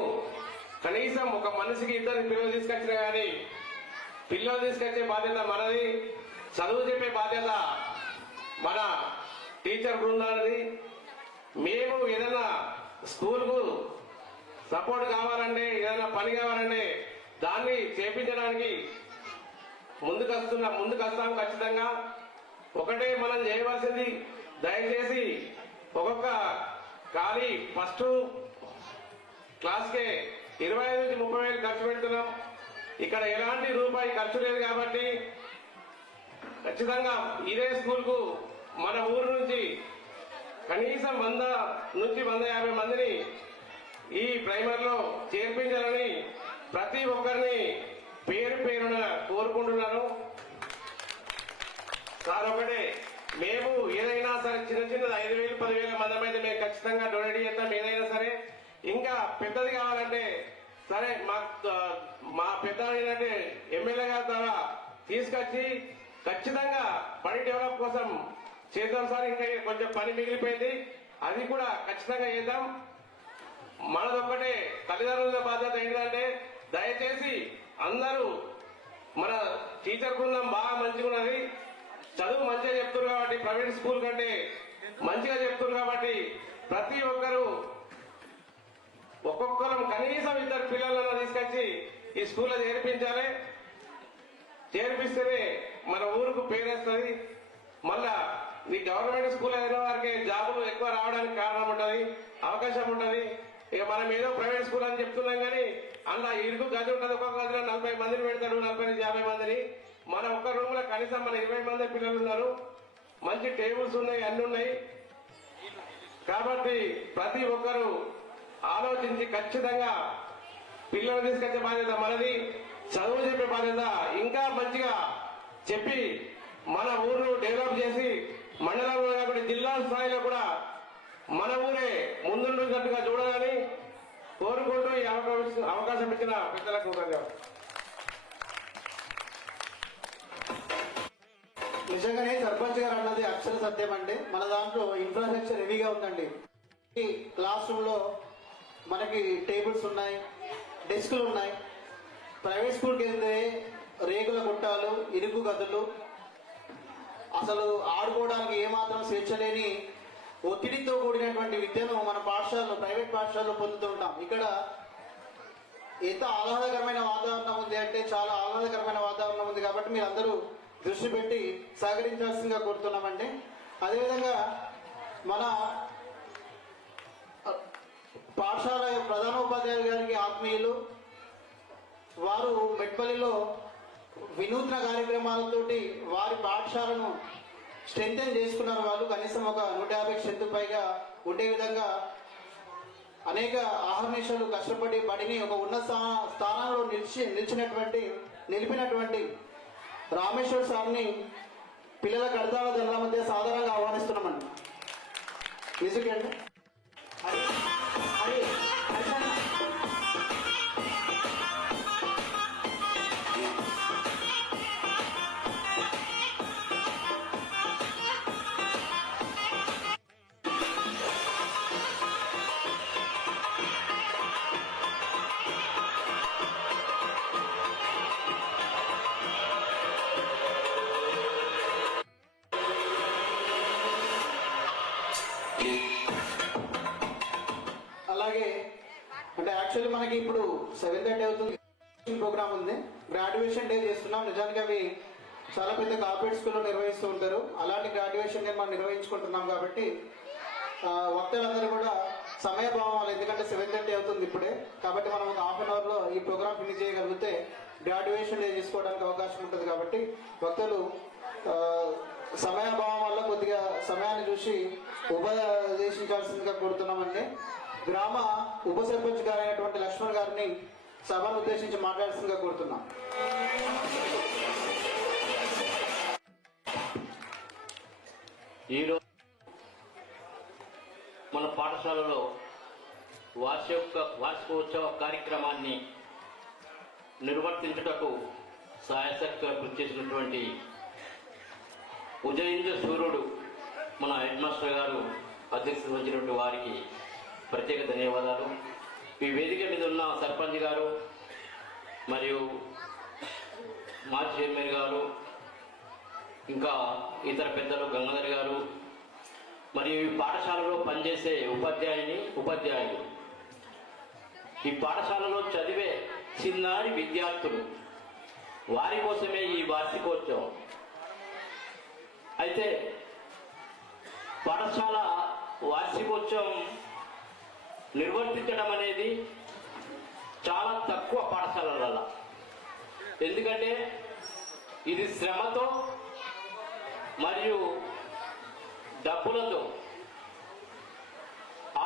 కనీసం ఒక మనిషికి ఇద్దరిని పిల్లలు తీసుకొచ్చినా కానీ పిల్లలు తీసుకొచ్చే బాధ్యత మనది, చదువు చెప్పే బాధ్యత మన టీచర్ బృందానిది. మేము ఏదైనా స్కూల్కు సపోర్ట్ కావాలంటే, ఏదైనా పని కావాలంటే దాన్ని చేపించడానికి ముందుకు వస్తాం ఖచ్చితంగా. ఒకటే మనం చేయవలసింది, దయచేసి ఒక్కొక్క ఖాళీ ఫస్ట్ క్లాస్కే 25 నుంచి 30 వేలు ఖర్చు పెడుతున్నాం. ఇక్కడ ఎలాంటి రూపాయి ఖర్చు లేదు కాబట్టి ఖచ్చితంగా ఇదే స్కూల్కు మన ఊరు నుంచి కనీసం 100 నుంచి 150 మందిని ఈ ప్రైమరీలో చేర్పించాలని ప్రతి ఒక్కరిని పేరు పేరున కోరుకుంటున్నాను. సార్ ఒకటే, మేము ఏదైనా సరే చిన్న 5,000 10,000 మంది అయితే మేము ఖచ్చితంగా డొనేట్ చేస్తాం. ఏదైనా సరే ఇంకా పెద్దది కావాలంటే సరే మా పెద్ద ఏంటంటే ఎమ్మెల్యే గారి ద్వారా తీసుకొచ్చి ఖచ్చితంగా పని డెవలప్ కోసం చేద్దాం సార్. ఇంకా కొంచెం పని మిగిలిపోయింది, అది కూడా ఖచ్చితంగా చేద్దాం. మనదొక్కటే తల్లిదండ్రుల బాధ్యత ఏంటంటే దయచేసి అందరూ మన టీచర్ బృందం బాగా మంచిగా ఉన్నది, చదువు మంచిగా చెప్తున్నారు కాబట్టి ప్రైవేట్ స్కూల్ కంటే మంచిగా చెప్తున్నారు కాబట్టి ప్రతి ఒక్కరూ ఒక్కొక్కరం కనీసం 2 పిల్లలను తీసుకొచ్చి ఈ స్కూల్లో చేర్పించాలి. చేర్పిస్తేనే మన ఊరుకు పేరేస్తుంది. మళ్ళా ఈ గవర్నమెంట్ స్కూల్ అయిన వారికి జాబులు ఎక్కువ రావడానికి కారణం ఉంటుంది, అవకాశం ఉంటుంది. ఇక మనం ఏదో ప్రైవేట్ స్కూల్ అని చెప్తున్నాం కానీ అందులో ఇరుకు గది ఉంటుంది. ఒక్కొక్క గదిలో 40 మందిని పెడతాడు, 40 నుంచి 50 మందిని. మన ఒక్క రూమ్ లో కనీసం మన 20 మంది పిల్లలు ఉన్నారు, మంచి టేబుల్స్ ఉన్నాయి, అన్ని ఉన్నాయి. కాబట్టి ప్రతి ఒక్కరూ ఆలోచించి ఖచ్చితంగా పిల్లలు తీసుకొచ్చే బాధ్యత మనది, చదువు చెప్పే బాధ్యత ఇంకా మంచిగా చెప్పి మన ఊరును డెవలప్ చేసి మండలంలో కాకుండా జిల్లా స్థాయిలో కూడా మన ఊరే ముందున్నట్టుగా చూడాలని కోరుకుంటూ ఈ అవకాశం ఇచ్చిన పెద్దలకు ధన్యవాదాలు. నిజంగానే సర్పంచ్ గారు అన్నది అక్షర సత్యం అండి. మన దాంట్లో ఇన్ఫ్రాస్ట్రక్చర్ హెవీగా ఉందండి. ఈ క్లాస్ రూమ్ లో మనకి టేబుల్స్ ఉన్నాయి, డెస్కులు ఉన్నాయి. ప్రైవేట్ స్కూల్కి వెళ్తే రేగుల గుట్టాలు, ఇరుకు గదులు, అసలు ఆడుకోవడానికి ఏమాత్రం స్వేచ్ఛ లేని ఒత్తిడితో కూడినటువంటి విద్యను మన పాఠశాలలో, ప్రైవేట్ పాఠశాలలో పొందుతూ ఉంటాం. ఇక్కడ ఎంత ఆహ్లాదకరమైన వాతావరణం ఉంది అంటే చాలా ఆహ్లాదకరమైన వాతావరణం ఉంది. కాబట్టి మీరు అందరూ దృష్టి పెట్టి సహకరించాల్సిందిగా కోరుతున్నామండి. అదేవిధంగా మన పాఠశాల ప్రధానోపాధ్యాయులు గారికి ఆత్మీయులు, వారు మెట్పల్లిలో వినూత్న కార్యక్రమాలతోటి వారి పాఠశాలను స్ట్రెంథెన్ చేసుకున్నారు. వాళ్ళు కనీసం ఒక 150 స్ట్రెంత్ పైగా ఉండే విధంగా అనేక ఆహర్నిశలు కష్టపడి బడిని ఒక ఉన్నత స్థానంలో నిలిపినటువంటి రామేశ్వర్ సార్ని పిల్లల కడతాల దండల మధ్య సాధారణంగా ఆహ్వానిస్తున్నామండి. మ్యూజిక్ అండి. అలాగే అంటే యాక్చువల్లీ మనకి ఇప్పుడు 7:30 అవుతుంది, ప్రోగ్రామ్ ఉంది, గ్రాడ్యుయేషన్ డే చేస్తున్నాం. నిజానికి అవి చాలా పెద్ద కార్పొరేట్ స్కూల్లో నిర్వహిస్తూ ఉంటారు. అలాంటి గ్రాడ్యుయేషన్ డే మనం నిర్వహించుకుంటున్నాం కాబట్టి వక్తలందరూ కూడా సమయభావం, ఎందుకంటే 7:30 అవుతుంది ఇప్పుడే. కాబట్టి మనం ఒక ½ అన్ అవర్లో ఈ ప్రోగ్రామ్ ఫినిష్ చేయగలిగితే గ్రాడ్యుయేషన్ డే చేసుకోవడానికి అవకాశం ఉంటుంది. కాబట్టి వక్తలు సమయభావం వల్ల కొద్దిగా సమయాన్ని చూసి ఉపదేశించాల్సిందిగా కోరుతున్నామండి. గ్రామ ఉప సర్పంచ్ గారైనటువంటి లక్ష్మణ్ గారిని సభను ఉద్దేశించి మాట్లాడాల్సిందిగా కోరుతున్నాం. ఈరోజు మన పాఠశాలలో వార్షికోత్సవ కార్యక్రమాన్ని నిర్వర్తించుటకు సాయశక్తుల కృషి చేసినటువంటి ఉజయింద్ర సూర్యుడు మన హెడ్ మాస్టర్ గారు అధ్యక్షత వహించినటువంటి వారికి ప్రత్యేక ధన్యవాదాలు. ఈ వేదిక మీద ఉన్న సర్పంచ్ గారు మరియు మాజీ చైర్మన్ గారు, ఇంకా ఇతర పెద్దలు గంగాధర్ గారు, మరియు ఈ పాఠశాలలో పనిచేసే ఉపాధ్యాయులు, ఈ పాఠశాలలో చదివే చిన్నారి విద్యార్థులు, వారి కోసమే ఈ వార్షికోత్సవం. అయితే పాఠశాల వార్షికోత్సవం నిర్వర్తించడం అనేది చాలా తక్కువ పాఠశాలల వల్ల. ఎందుకంటే ఇది శ్రమతో మరియు డబ్బులతో,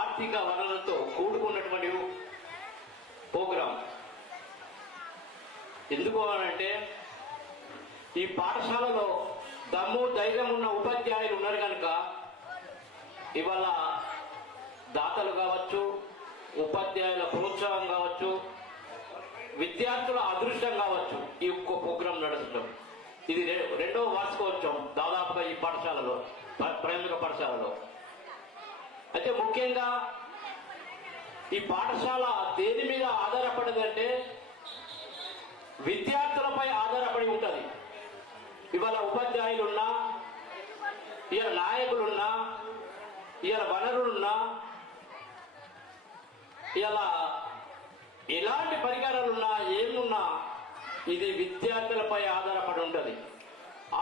ఆర్థిక వనరులతో కూడుకున్నటువంటి ప్రోగ్రాం. ఎందుకు అనంటే ఈ పాఠశాలలో దమ్ము ధైర్యం ఉన్న ఉపాధ్యాయులు ఉన్నారు కనుక ఇవాళ దాతలు కావచ్చు, ఉపాధ్యాయుల ప్రోత్సాహం కావచ్చు, విద్యార్థుల అదృష్టం కావచ్చు ఈ ఒక్క ప్రోగ్రాం నడుచడం. ఇది రెండవ వార్షికోత్సవం దాదాపుగా ఈ పాఠశాలలో, ప్రాథమిక పాఠశాలలో. అయితే ముఖ్యంగా ఈ పాఠశాల దేని మీద ఆధారపడదంటే విద్యార్థులపై ఆధారపడి ఉంటుంది. ఇవాళ ఉపాధ్యాయులున్నా, ఇవాళ నాయకులున్నా, ఇవాళ వనరులున్నా, ఇలా ఎలాంటి పరికరాలున్నా ఏమున్నా ఇది విద్యార్థులపై ఆధారపడి ఉంటుంది. ఆ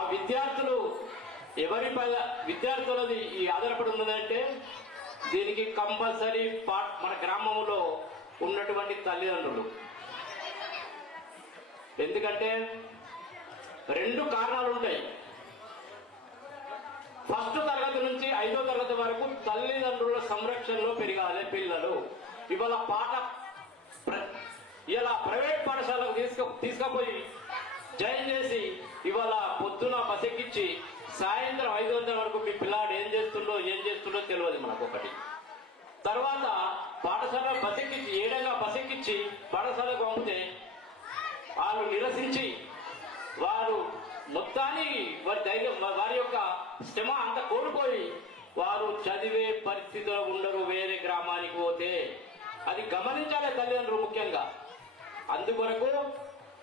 విద్యార్థులది ఈ ఆధారపడి ఉన్నదంటే దీనికి కంపల్సరీ మన గ్రామంలో ఉన్నటువంటి తల్లిదండ్రులు. ఎందుకంటే రెండు కారణాలు ఉంటాయి. ఫస్ట్ తరగతి నుంచి 5వ తరగతి వరకు తల్లిదండ్రుల సంరక్షణలో పెరగాలి పిల్లలు. ఇవాళ ఇలా ప్రైవేట్ పాఠశాలకు తీసుకుపోయి జాయిన్ చేసి ఇవాళ పొద్దున బసెక్కించి సాయంత్రం 5 గంటల వరకు మీ పిల్లాడు ఏం చేస్తుండో తెలియదు మనకు ఒకటి. తర్వాత పాఠశాల బసెక్కించి ఏడంగా బసెక్కించి పాఠశాలకు పంపితే వాళ్ళు నిరసించి వారు మొత్తాన్ని వారి యొక్క శ్రమ అంతా కోల్పోయి వారు చదివే పరిస్థితిలో ఉండరు. వేరే గ్రామానికి పోతే అది గమనించాలి తల్లిదండ్రులు ముఖ్యంగా. అందుకొరకు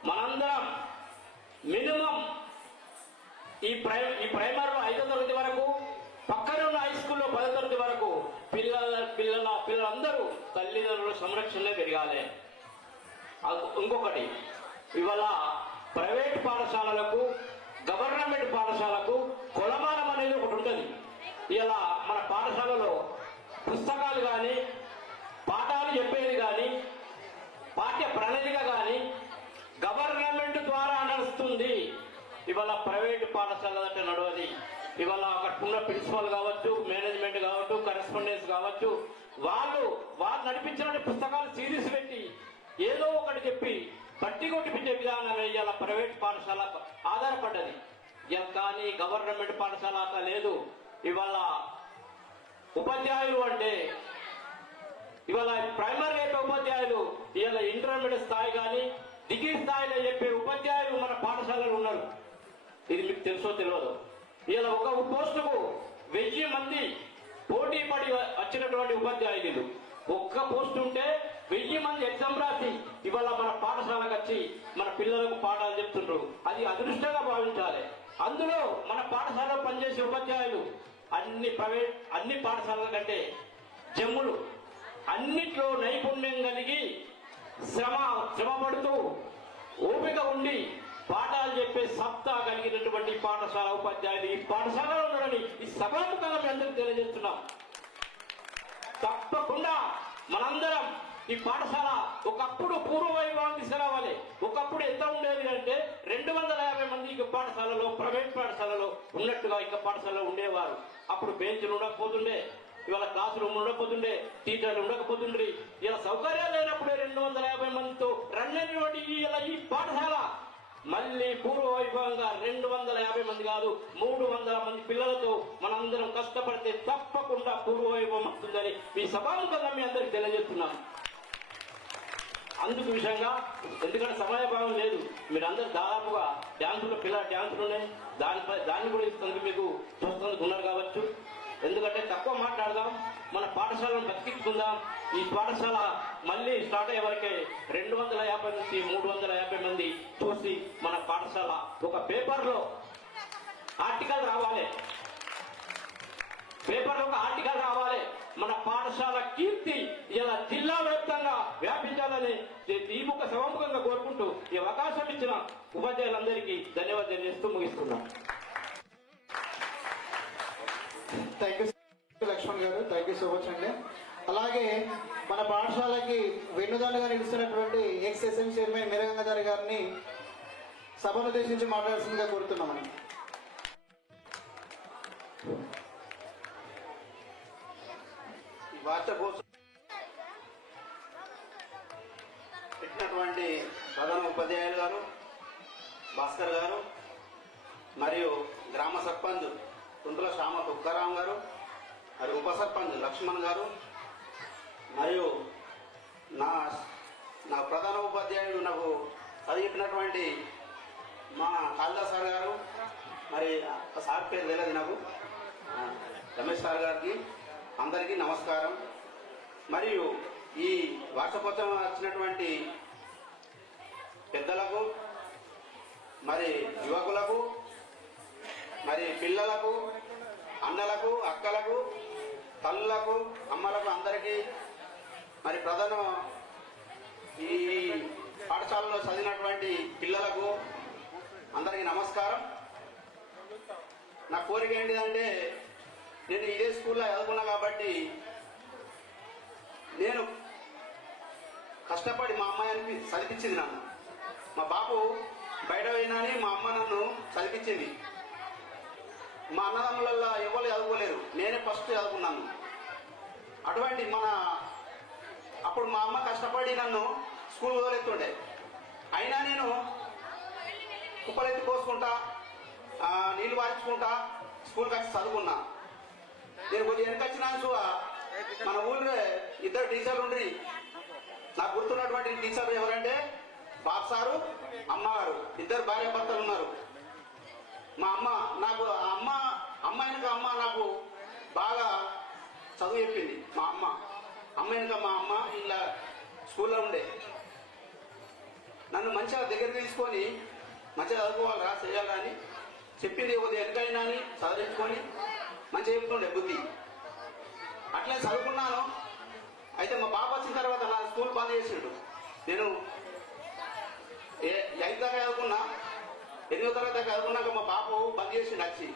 మనందరం మినిమం ఈ ప్రైమరీలో 5వ తరగతి వరకు, పక్కన ఉన్న హై స్కూల్లో 10వ తరగతి వరకు పిల్లలందరూ తల్లిదండ్రుల సంరక్షణలో పెరగాలి. ఇంకొకటి, ఇవాళ ప్రైవేట్ పాఠశాలలకు గవర్నమెంట్ పాఠశాలకు కొలమానం అనేది ఒకటి ఉంటుంది. ఇలా మన పాఠశాలలో పుస్తకాలు కానీ, పాఠాలు చెప్పేది కానీ, పాఠ్య ప్రణాళిక కానీ గవర్నమెంట్ ద్వారా నడుస్తుంది. ఇవాళ ప్రైవేటు పాఠశాల అంటే నడవది. ఇవాళ అక్కడ ఉన్న ప్రిన్సిపల్ కావచ్చు, మేనేజ్మెంట్ కావచ్చు, కరెస్పాండెన్స్ కావచ్చు, వాళ్ళు నడిపించిన పుస్తకాలు సిరీస్ పెట్టి ఏదో ఒకటి చెప్పి పట్టి కొట్టిపించే విధానం ఇవాళ ప్రైవేట్ పాఠశాల ఆధారపడ్డది. కానీ గవర్నమెంట్ పాఠశాల అట్లా లేదు. ఇవాళ ఉపాధ్యాయులు అంటే ఇవాళ ప్రైమరీ చెప్పే ఉపాధ్యాయులు ఇవాళ ఇంటర్మీడియట్ స్థాయి కానీ డిగ్రీ స్థాయిలో చెప్పే ఉపాధ్యాయులు మన పాఠశాలలో ఉన్నారు. ఇది మీకు తెలుసో తెలియదు. ఇవాళ ఒక పోస్టుకు 1000 మంది పోటీ పడి వచ్చినటువంటి ఉపాధ్యాయులు. ఒక్క పోస్ట్ ఉంటే 1000 మంది ఎగ్జామ్ రాసి ఇవాళ మన పాఠశాలకు వచ్చి మన పిల్లలకు పాఠాలు చెప్తుండ్రు. అది అదృష్టంగా భావించాలి. అందులో మన పాఠశాలలో పనిచేసే ఉపాధ్యాయులు అన్ని పాఠశాలల కంటే జమ్ములు, అన్నిట్లో నైపుణ్యం కలిగి శ్రమపడుతూ ఓపిక ఉండి పాఠాలు చెప్పే సత్తా కలిగినటువంటి పాఠశాల ఉపాధ్యాయులు ఈ పాఠశాలలో ఉన్నారని ఈ సభాముఖంగా మీ అందరికీ తెలియజేస్తున్నాం. తప్పకుండా మనందరం ఈ పాఠశాల ఒకప్పుడు పూర్వవైభవం తీసుకురావాలి. ఒకప్పుడు ఎంత ఉండేది అంటే 250 మంది ఇక పాఠశాలలో, ప్రైవేట్ పాఠశాలలో ఉన్నట్టుగా ఇక పాఠశాలలో ఉండేవారు. అప్పుడు బెంచ్లు ఉండకపోతుండే, ఇవాళ క్లాస్ రూమ్ ఉండకపోతుండే, టీచర్లు ఉండకపోతుండ్రి. ఇలా సౌకర్యాలు లేనప్పుడే 250 మందితో రన్ అయినటువంటి ఈ పాఠశాల మళ్ళీ పూర్వ వైభవంగా 250 మంది కాదు 300 మంది పిల్లలతో మనందరం కష్టపడితే తప్పకుండా పూర్వ వైభవం వస్తుందని మీ సభాముఖంగా మీ అందరికి తెలియజేస్తున్నాను. అందుకు విషయంగా ఎందుకంటే సమయభావం లేదు, మీరందరూ దాదాపుగా పిల్లల డ్యాన్సులు ఉన్నాయి, దాన్ని కూడా ఇస్తుంది మీకు చూస్తున్నందుకు ఉన్నారు కావచ్చు. ఎందుకంటే తక్కువ మాట్లాడదాం, మన పాఠశాలను బతికించుకుందాం. ఈ పాఠశాల మళ్ళీ స్టార్ట్ అయ్యే వరకే 250 నుంచి 350 మంది చూసి మన పాఠశాల ఒక పేపర్లో ఆర్టికల్ రావాలి, మన పాఠశాల కీర్తి ఇలా జిల్లా వ్యాప్తంగా వ్యాపించాలని ఈ సభాముఖంగా కోరుకుంటూ ఈ అవకాశం ఇచ్చిన ఉపాధ్యాయులందరికీ ధన్యవాదాలు చేస్తూ ముగిస్తున్నాను. థ్యాంక్ యూ లక్ష్మణ్ గారు, థ్యాంక్ యూ సో మచ్ అండి. అలాగే మన పాఠశాలకి వెన్నుదాలుగా నిలుస్తున్నటువంటి ఎక్స్ ఎస్ఎం చైర్మన్ మీరగంగాధర్ గారిని సభను ఉద్దేశించి మాట్లాడాల్సిందిగా కోరుతున్నామండి. వార్త కోసం పెట్టినటువంటి ప్రధాన ఉపాధ్యాయులు గారు భాస్కర్ గారు మరియు గ్రామ సర్పంచ్ తుంటుల శ్యామ తుక్కారాం గారు మరియు ఉప సర్పంచ్ లక్ష్మణ్ గారు మరియు నా ప్రధాన ఉపాధ్యాయుడు నాకు చదివినటువంటి మా కాళిదాస్ సార్ గారు, మరి సార్ పేరు తెలియదు నాకు, రమేష్ సార్ గారికి అందరికీ నమస్కారం. మరియు ఈ వార్షికోత్సవం వచ్చినటువంటి పెద్దలకు, మరి యువకులకు, మరి పిల్లలకు, అన్నలకు, అక్కలకు, తల్లులకు, అమ్మలకు అందరికీ, మరి ప్రధాన ఈ పాఠశాలలో చదివినటువంటి పిల్లలకు అందరికీ నమస్కారం. నా కోరిక ఏంటిదంటే, నేను ఇదే స్కూల్లో చదువుకున్నా కాబట్టి నేను కష్టపడి మా అమ్మాయిని చదివించింది. నన్ను మా బాబు బయట పోయినా అని మా అమ్మ నన్ను చదివించింది. మా అన్నదమ్ములలో ఎవరు చదువుకోలేరు, నేనే ఫస్ట్ చదువుకున్నాను. అటువంటి అప్పుడు మా అమ్మ కష్టపడి నన్ను స్కూల్ వదిలేస్తుండే, అయినా నేను కుప్పలెత్తి పోసుకుంటా నీళ్లు పారించుకుంటా స్కూల్కి వచ్చి చదువుకున్నా. నేను కొద్దిగా వెనకొచ్చినాను. మన ఊళ్ళో 2 టీచర్లు ఉండ్రి. నాకు గుర్తున్నటువంటి టీచర్లు ఎవరంటే బాబు సారు, అమ్మగారు, 2 భార్యాభర్తలు ఉన్నారు. మా అమ్మ నాకు అమ్మ వెనుక అమ్మ నాకు బాగా చదువు చెప్పింది. మా అమ్మ వెనుక మా అమ్మ ఇలా స్కూల్లో ఉండే నన్ను మంచిగా దగ్గర తీసుకొని మంచిగా చదువుకోవాలరా చేయాలా అని చెప్పింది. కొద్దిగా ఎదుకైనా అని చదివించుకొని మంచిగా చెప్తుండే బుద్ధి. అట్లే చదువుకున్నాను. అయితే మా బాబు వచ్చిన తర్వాత నా స్కూల్ బంద్ చేసిండు. నేను 5వ తరగతి చదువుకున్నా, 8వ తరగతి దాకా చదువుకున్నాక మా బాబు బంద్ చేసిండు వచ్చి.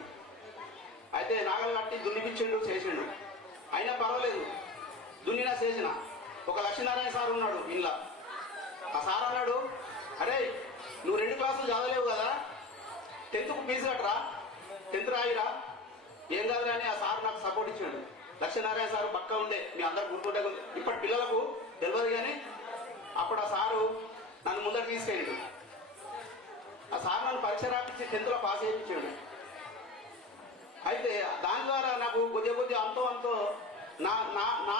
అయితే నాగలు కట్టి దున్నిపించిండు, చేసిండు. అయినా పర్వాలేదు, దున్నినా చేసిన. ఒక లక్ష్మీనారాయణ సార్ ఉన్నాడు ఇంట్లో. ఆ సార్ అన్నాడు, అరే నువ్వు 2 క్లాసులు చదవలేవు కదా, 10th ఫీజు కట్టరా, 10th రాయిరా, ఏం కాదురా అని ఆ సార్ నాకు సపోర్ట్ ఇచ్చాడు. లక్ష్మీనారాయణ సారు పక్క ఉండే, మీ అందరు గుర్తుంటే, ఇప్పటి పిల్లలకు తెలియదు కానీ అప్పుడు ఆ సారు నన్ను ముందర తీసుకెళ్ళాడు. ఆ సార్ నన్ను పరీక్ష రాపించి 10th పాస్ చేయించాడు. అయితే దాని ద్వారా నాకు కొద్దిగా అంతో నా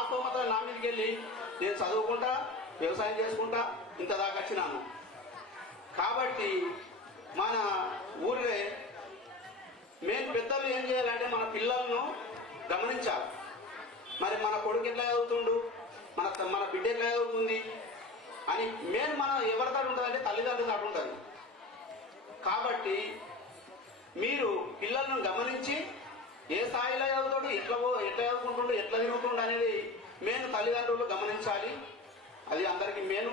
స్తోమత నా మీదకి వెళ్ళి నేను చదువుకుంటా, వ్యవసాయం చేసుకుంటా ఇంత దాకా వచ్చినాను. కాబట్టి మన ఊరిలో మెయిన్ పెద్దలు ఏం చేయాలంటే మన పిల్లలను గమనించాలి. మరి మన కొడుకు ఎట్లా చదువుతుండు, మన బిడ్డ ఎట్లా చదువుతుంది అని మెయిన్ మనం ఎవరితో ఉంటుందంటే తల్లిదండ్రులు అటు ఉంటుంది. కాబట్టి మీరు పిల్లలను గమనించి ఏ స్థాయిలో చదువుతాడు, ఎట్లా చదువుకుంటుండు, ఎట్లా తిరుగుతుండు అనేది మెయిన్ తల్లిదండ్రులు గమనించాలి. అది అందరికీ మెయిన్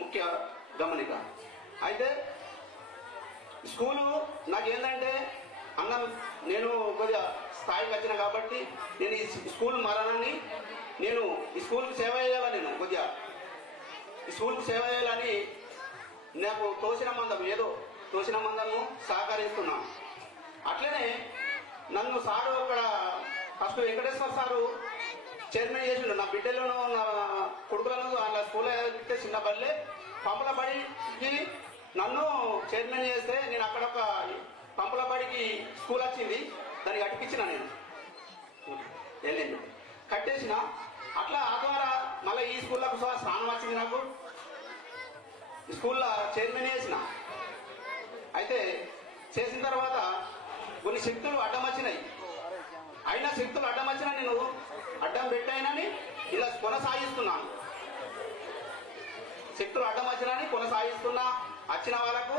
ముఖ్య గమనిక. అయితే స్కూలు నాకేంటంటే నేను కొద్దిగా స్థాయికి వచ్చిన కాబట్టి నేను ఈ స్కూల్ మరణాన్ని నేను ఈ స్కూల్కి సేవ చేయాలని, నేను కొద్దిగా ఈ స్కూల్కి సేవ చేయాలని నాకు తోచిన మందము సహకరిస్తున్నాను. అట్లనే నన్ను సారు అక్కడ ఫస్ట్ వెంకటేశ్వర సారు చైర్మన్ చేసిండు. నా బిడ్డలను నా కొడుకులను అలా స్కూల్లో చిన్న బల్లే పంపల బడికి నన్ను చైర్మన్ చేస్తే నేను అక్కడ ఒక పంపలపాడికి స్కూల్ వచ్చింది, దానికి కట్టించిన నేను వెళ్ళింది కట్టేసిన. అట్లా ఆ ద్వారా మళ్ళీ ఈ స్కూల్లకు స్థానం వచ్చింది నాకు. ఈ స్కూల్లో చైర్మన్ చేసిన. అయితే చేసిన తర్వాత కొన్ని శక్తులు అడ్డం వచ్చినాయి. అయినా శక్తులు అడ్డం వచ్చినా నేను అడ్డం పెట్టానని ఇలా కొనసాగిస్తున్నాను. శక్తులు అడ్డం వచ్చినాని కొనసాగిస్తున్నా. వచ్చిన వాళ్ళకు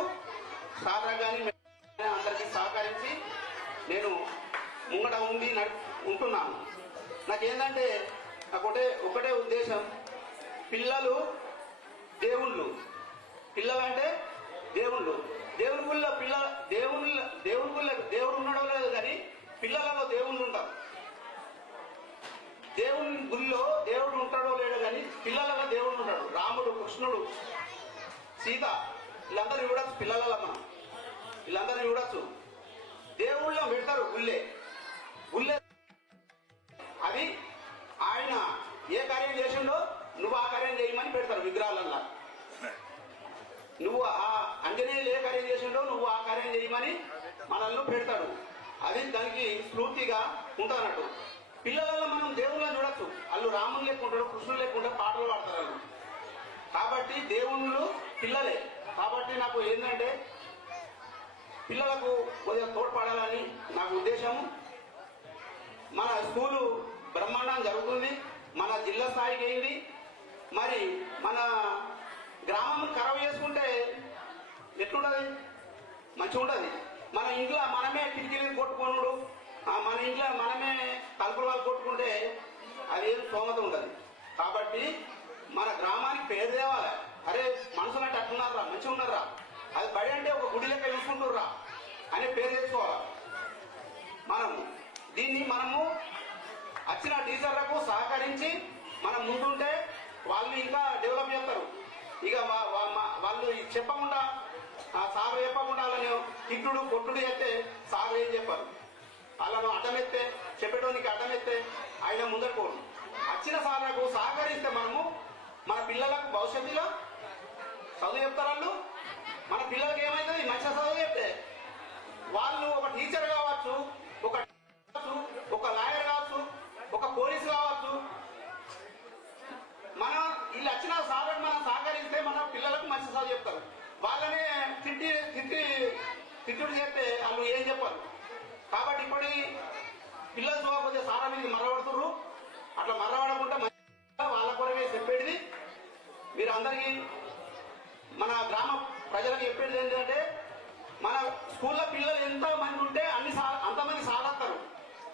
సారా కానీ అందరికీ సహకరించి నేను ముంగట ఉండి ఉంటున్నాను. నాకేంటంటే నాకు ఒకటే ఉద్దేశం, పిల్లలు దేవుళ్ళు. పిల్లలు అంటే దేవుళ్ళు. దేవుని గుళ్ళో దేవుడు ఉండడం లేదు, కానీ పిల్లలలో దేవుళ్ళు ఉంటారు. దేవుని గుళ్ళో దేవుడు ఉంటాడో లేడో కానీ పిల్లలలో దేవుడు ఉంటాడు. రాముడు, కృష్ణుడు, సీత వీళ్ళందరూ చూడొచ్చు. పిల్లలలో మనం వీళ్ళందరినీ చూడొచ్చు. దేవుళ్ళ పెడతారు గుళ్ళే. అది ఆయన ఏ కార్యం చేసిండో నువ్వు ఆ కార్యం చేయమని పెడతారు విగ్రహాలల్లా. నువ్వు ఆ అంజనేయులు ఏ కార్యం చేసిండో నువ్వు ఆ కార్యం చేయమని మనల్ని పెడతాడు. అది దానికి స్ఫూర్తిగా ఉంటానట్టు. పిల్లలలో మనం దేవుళ్ళని చూడొచ్చు. వాళ్ళు రాముని లేకుంటాడు, కృష్ణుడు లేకుండా పాటలు పాడతారు వాళ్ళు. కాబట్టి దేవుళ్ళు పిల్లలే. కాబట్టి నాకు ఏంటంటే పిల్లలకు కొద్దిగా తోడ్పడాలని నాకు ఉద్దేశము. మన స్కూలు బ్రహ్మాండం జరుగుతుంది. మన జిల్లా స్థాయికి అయింది. మరి మన గ్రామం ఖరాబ్ చేసుకుంటే ఎట్లుంటుంది? మంచిగా ఉంటుంది. మన ఇంట్లో మనమే కిటికీలు కొట్టుకున్నాడు, మన ఇంట్లో మనమే తలుపులు వాళ్ళు కొట్టుకుంటే అది ఏం స్తోమత ఉండదు. కాబట్టి మన గ్రామానికి పేరు తేవాలి. అరే మనుషులు అంటే అట్లున్నారా, మంచిగా ఉన్నారా, అది బడి అంటే ఒక గుడి లెక్క చూసుకుంటుర్రా అనే పేరు తెచ్చుకోవాలి. మనము వచ్చిన టీచర్లకు సహకరించి మనం ముందుంటే వాళ్ళు ఇంకా డెవలప్ చేస్తారు. ఇక వాళ్ళు చెప్పకుండా సాగు చెప్పకుండా వాళ్ళని తిట్టుడు కొట్టుడు చేస్తే సాగు ఏం చెప్పారు. వాళ్ళను అడ్డమెత్తే చెప్పేటోనికి అడ్డమెత్తే ఆయన ముందడుకోరు. వచ్చిన సార్లకు సహకరిస్తే మనము మన పిల్లలకు భవిష్యత్తులో చదువు చెప్తారు. వాళ్ళు మన పిల్లలకి ఏమవుతుంది? మంచిగా చదువు చెప్తే వాళ్ళు ఒక టీచర్ కావచ్చు, ఒక లాయర్ కావచ్చు, ఒక పోలీసు కావచ్చు. మనం వీళ్ళు వచ్చిన సార్లకు మనం సహకరిస్తే మన పిల్లలకు మంచి చదువు చెప్తారు. వాళ్ళనే తిట్టుడు చేస్తే వాళ్ళు ఏం చెప్పారు. కాబట్టి ఇప్పటి పిల్లలు చూడకపోతే సారా మీద మర్రపడుతుర్రు. అట్లా మర్రపడకుండా వాళ్ళ కొరకే చెప్పేది. మీరు అందరికీ మన గ్రామ ప్రజలకు చెప్పేది ఏంటంటే, మన స్కూల్లో పిల్లలు ఎంత మంది ఉంటే అంతమంది సాగొస్తారు.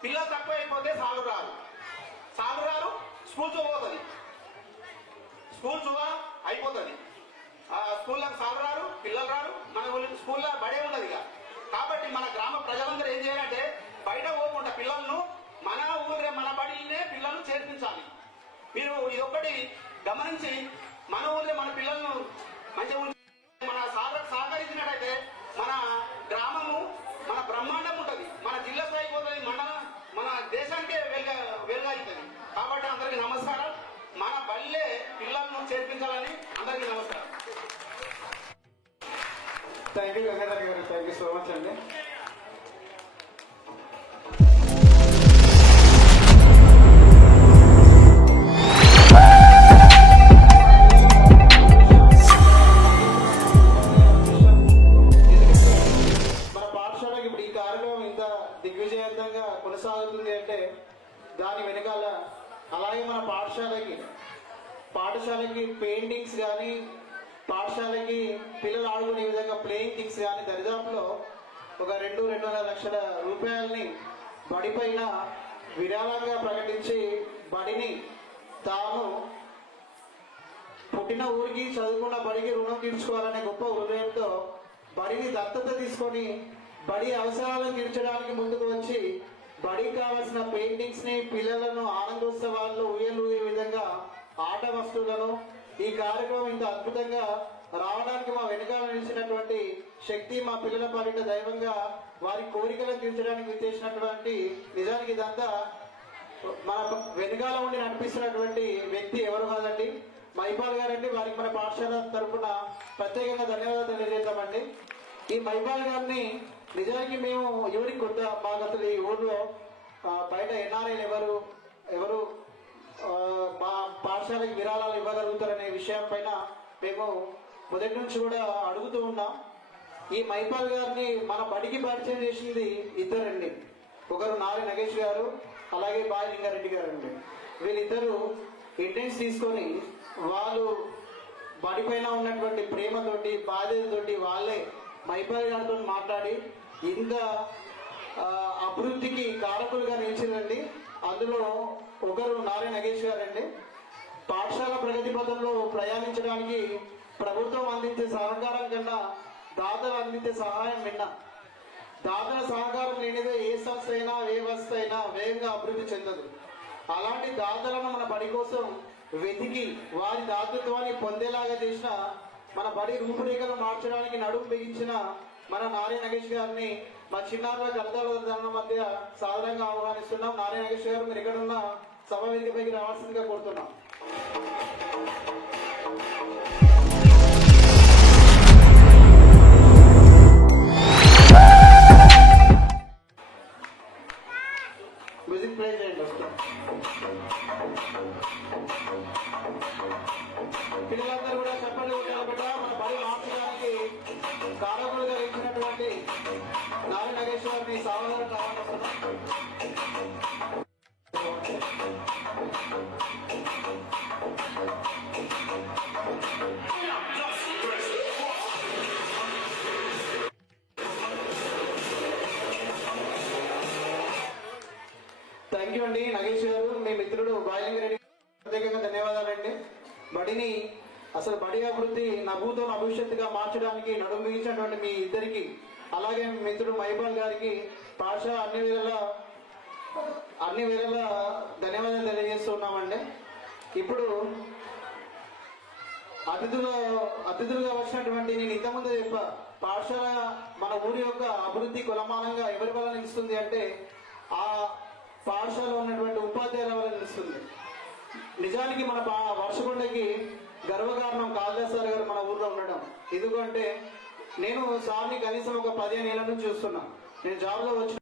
పిల్లలు తక్కువ అయిపోతే సాగు రారు, స్కూల్ చూపోతుంది, స్కూల్ చూగా అయిపోతుంది. స్కూళ్ళకి సాగు రారు, పిల్లలు రారు, మన స్కూల్లో బడే ఉండదు. ఇక కాబట్టి మన గ్రామ ప్రజలందరూ ఏం చేయాలంటే, బయట పోకుండా పిల్లలను మన ఊరే మన బడినే పిల్లలను చేర్పించాలి. మీరు ఇదొక్కటి గమనించి మన ఊళ్ళో మన పిల్లలను మంచిగా మన సహకరించినట్టయితే మన గ్రామము మన బ్రహ్మాండం ఉంటుంది. మన జిల్లా స్థాయికి పోతుంది, మన దేశానికే వెలుగవుతుంది. కాబట్టి అందరికీ నమస్కారం. మన బళ్ళే పిల్లలను చేర్పించాలని అందరికీ నమస్కారం. థ్యాంక్ యూ గంగాధర్ గారు, థ్యాంక్ యూ సో మచ్ అండి. మన పాఠశాలకు ఇప్పుడు ఈ కార్యక్రమం ఇంత దిగ్విజయవంతంగా కొనసాగుతుంది అంటే దాని వెనకాల, అలాగే మన పాఠశాలకి పెయింటింగ్స్ కానీ, పాఠశాలకి పిల్లలు ఆడుకునే విధంగా ప్లేయింగ్ థింగ్స్ కానీ దరిదాపులో ఒక 2-2.5 లక్షల రూపాయలని బడి పైన విరాళంగా ప్రకటించి బడిని తాను పుట్టిన ఊరికి చదువుకున్న బడికి రుణం తీర్చుకోవాలనే గొప్ప హృదయంతో బడిని దత్తత తీసుకొని బడి అవసరాలను తీర్చడానికి ముందుకు వచ్చి బడికి కావాల్సిన పెయింటింగ్స్ ని, పిల్లలను ఆనందోత్సవాల్లో ఊయలూగే విధంగా ఆట వస్తువులను, ఈ కార్యక్రమం ఇంత అద్భుతంగా రావడానికి మా వెనుకాల నిలిచినటువంటి శక్తి, మా పిల్లల పాలిట దైవంగా వారి కోరికలను తీర్చడానికి విచ్చేసినటువంటి, నిజానికి ఇదంతా మన వెనుకాల ఉండి నడిపిస్తున్నటువంటి వ్యక్తి ఎవరు కాదండి, మైపాల్ గారండి, వారికి మన పాఠశాల తరఫున ప్రత్యేకంగా ధన్యవాదాలు తెలియజేద్దామండి. ఈ మైపాల్ గారిని నిజానికి మేము ఎవరికి కొత్త మాకు అసలు ఈ ఊర్లో బయట ఎన్ఆర్ఐలు ఎవరు మా పాఠశాలకి విరాళాలు ఇవ్వగలుగుతారనే విషయం పైన మేము మొదటి నుంచి కూడా అడుగుతూ ఉన్నాం. ఈ మైపాల్ గారిని మన బడికి పరిచయం చేసింది ఇద్దరండి. ఒకరు నారి నగేష్ గారు, అలాగే బాయ్ లింగారెడ్డి గారు అండి. వీళ్ళిద్దరూ ఇంటెన్స్ తీసుకొని వాళ్ళు బడి పైన ఉన్నటువంటి ప్రేమతోటి బాధ్యతతోటి వాళ్ళే మైపాల్ గారితో మాట్లాడి ఇంత అభివృద్ధికి కారకులుగా నిలిచిందండి. అందులో ఒకరు నారాయణ నగేష్ గారండి. పాఠశాల ప్రగతి పథంలో ప్రయాణించడానికి ప్రభుత్వం అందించే సహకారం కన్నా దాతలు అందించే సహాయం విన్నా. దాతల సహకారం లేనిదే ఏ సంస్థ అయినా ఏ వ్యవస్థ అయినా వేగంగా అభివృద్ధి చెందదు. అలాంటి దాతలను మన బడి కోసం వెతికి వారి దాతృత్వాన్ని పొందేలాగా చేసిన, మన బడి రూపురేఖలు మార్చడానికి నడుము బిగించిన మన నారాయణ నగేష్ గారిని మా చిన్నారుల కలదాల మధ్య సాధారణంగా ఆహ్వానిస్తున్నాం. నారాయణ నగేష్ గారు, మీరు ఎక్కడున్న సభ వేదికపైకి రావాల్సిందిగా కోరుతున్నాం. మ్యూజిక్ ప్లే చేయండి. పిల్లలందరూ కూడా చెప్పండి బిడ్డ, మన బడి మార్చడానికి కారకులుగా ఇచ్చినటువంటి నారాయణ నగేష్ గారిని సాధారణ ఆహ్వానిస్తున్నాం. థ్యాంక్ యూ అండి నగేష్ గారు. మీ మిత్రుడు బాయలింగారెడ్డి ప్రత్యేకంగా ధన్యవాదాలండి. బడిని అసలు బడి అభివృద్ధి నభూతో భవిష్యత్తుగా మార్చడానికి నడుము బిగించినటువంటి మీ ఇద్దరికి, అలాగే మీ మిత్రుడు మైపాల్ గారికి పాఠశాల అన్ని వేళలా ధన్యవాదాలు తెలియజేస్తున్నామండి. ఇప్పుడు అతిథులుగా వచ్చినటువంటి నేను ఇంతకుముందు చెప్పా, పాఠశాల మన ఊరి యొక్క అభివృద్ధి కొలమానంగా ఎవరి వల్ల నిలుస్తుంది అంటే ఆ పాఠశాలలో ఉన్నటువంటి ఉపాధ్యాయుల వల్ల నిలుస్తుంది. నిజానికి మన వర్షకొండకి గర్వకారణం కాళిదాస్ సార్ గారు మన ఊర్లో ఉండడం. ఎందుకంటే నేను సార్ని కనీసం ఒక 15 ఏళ్ల నుంచి చూస్తున్నా. నేను జాబ్లో వచ్చి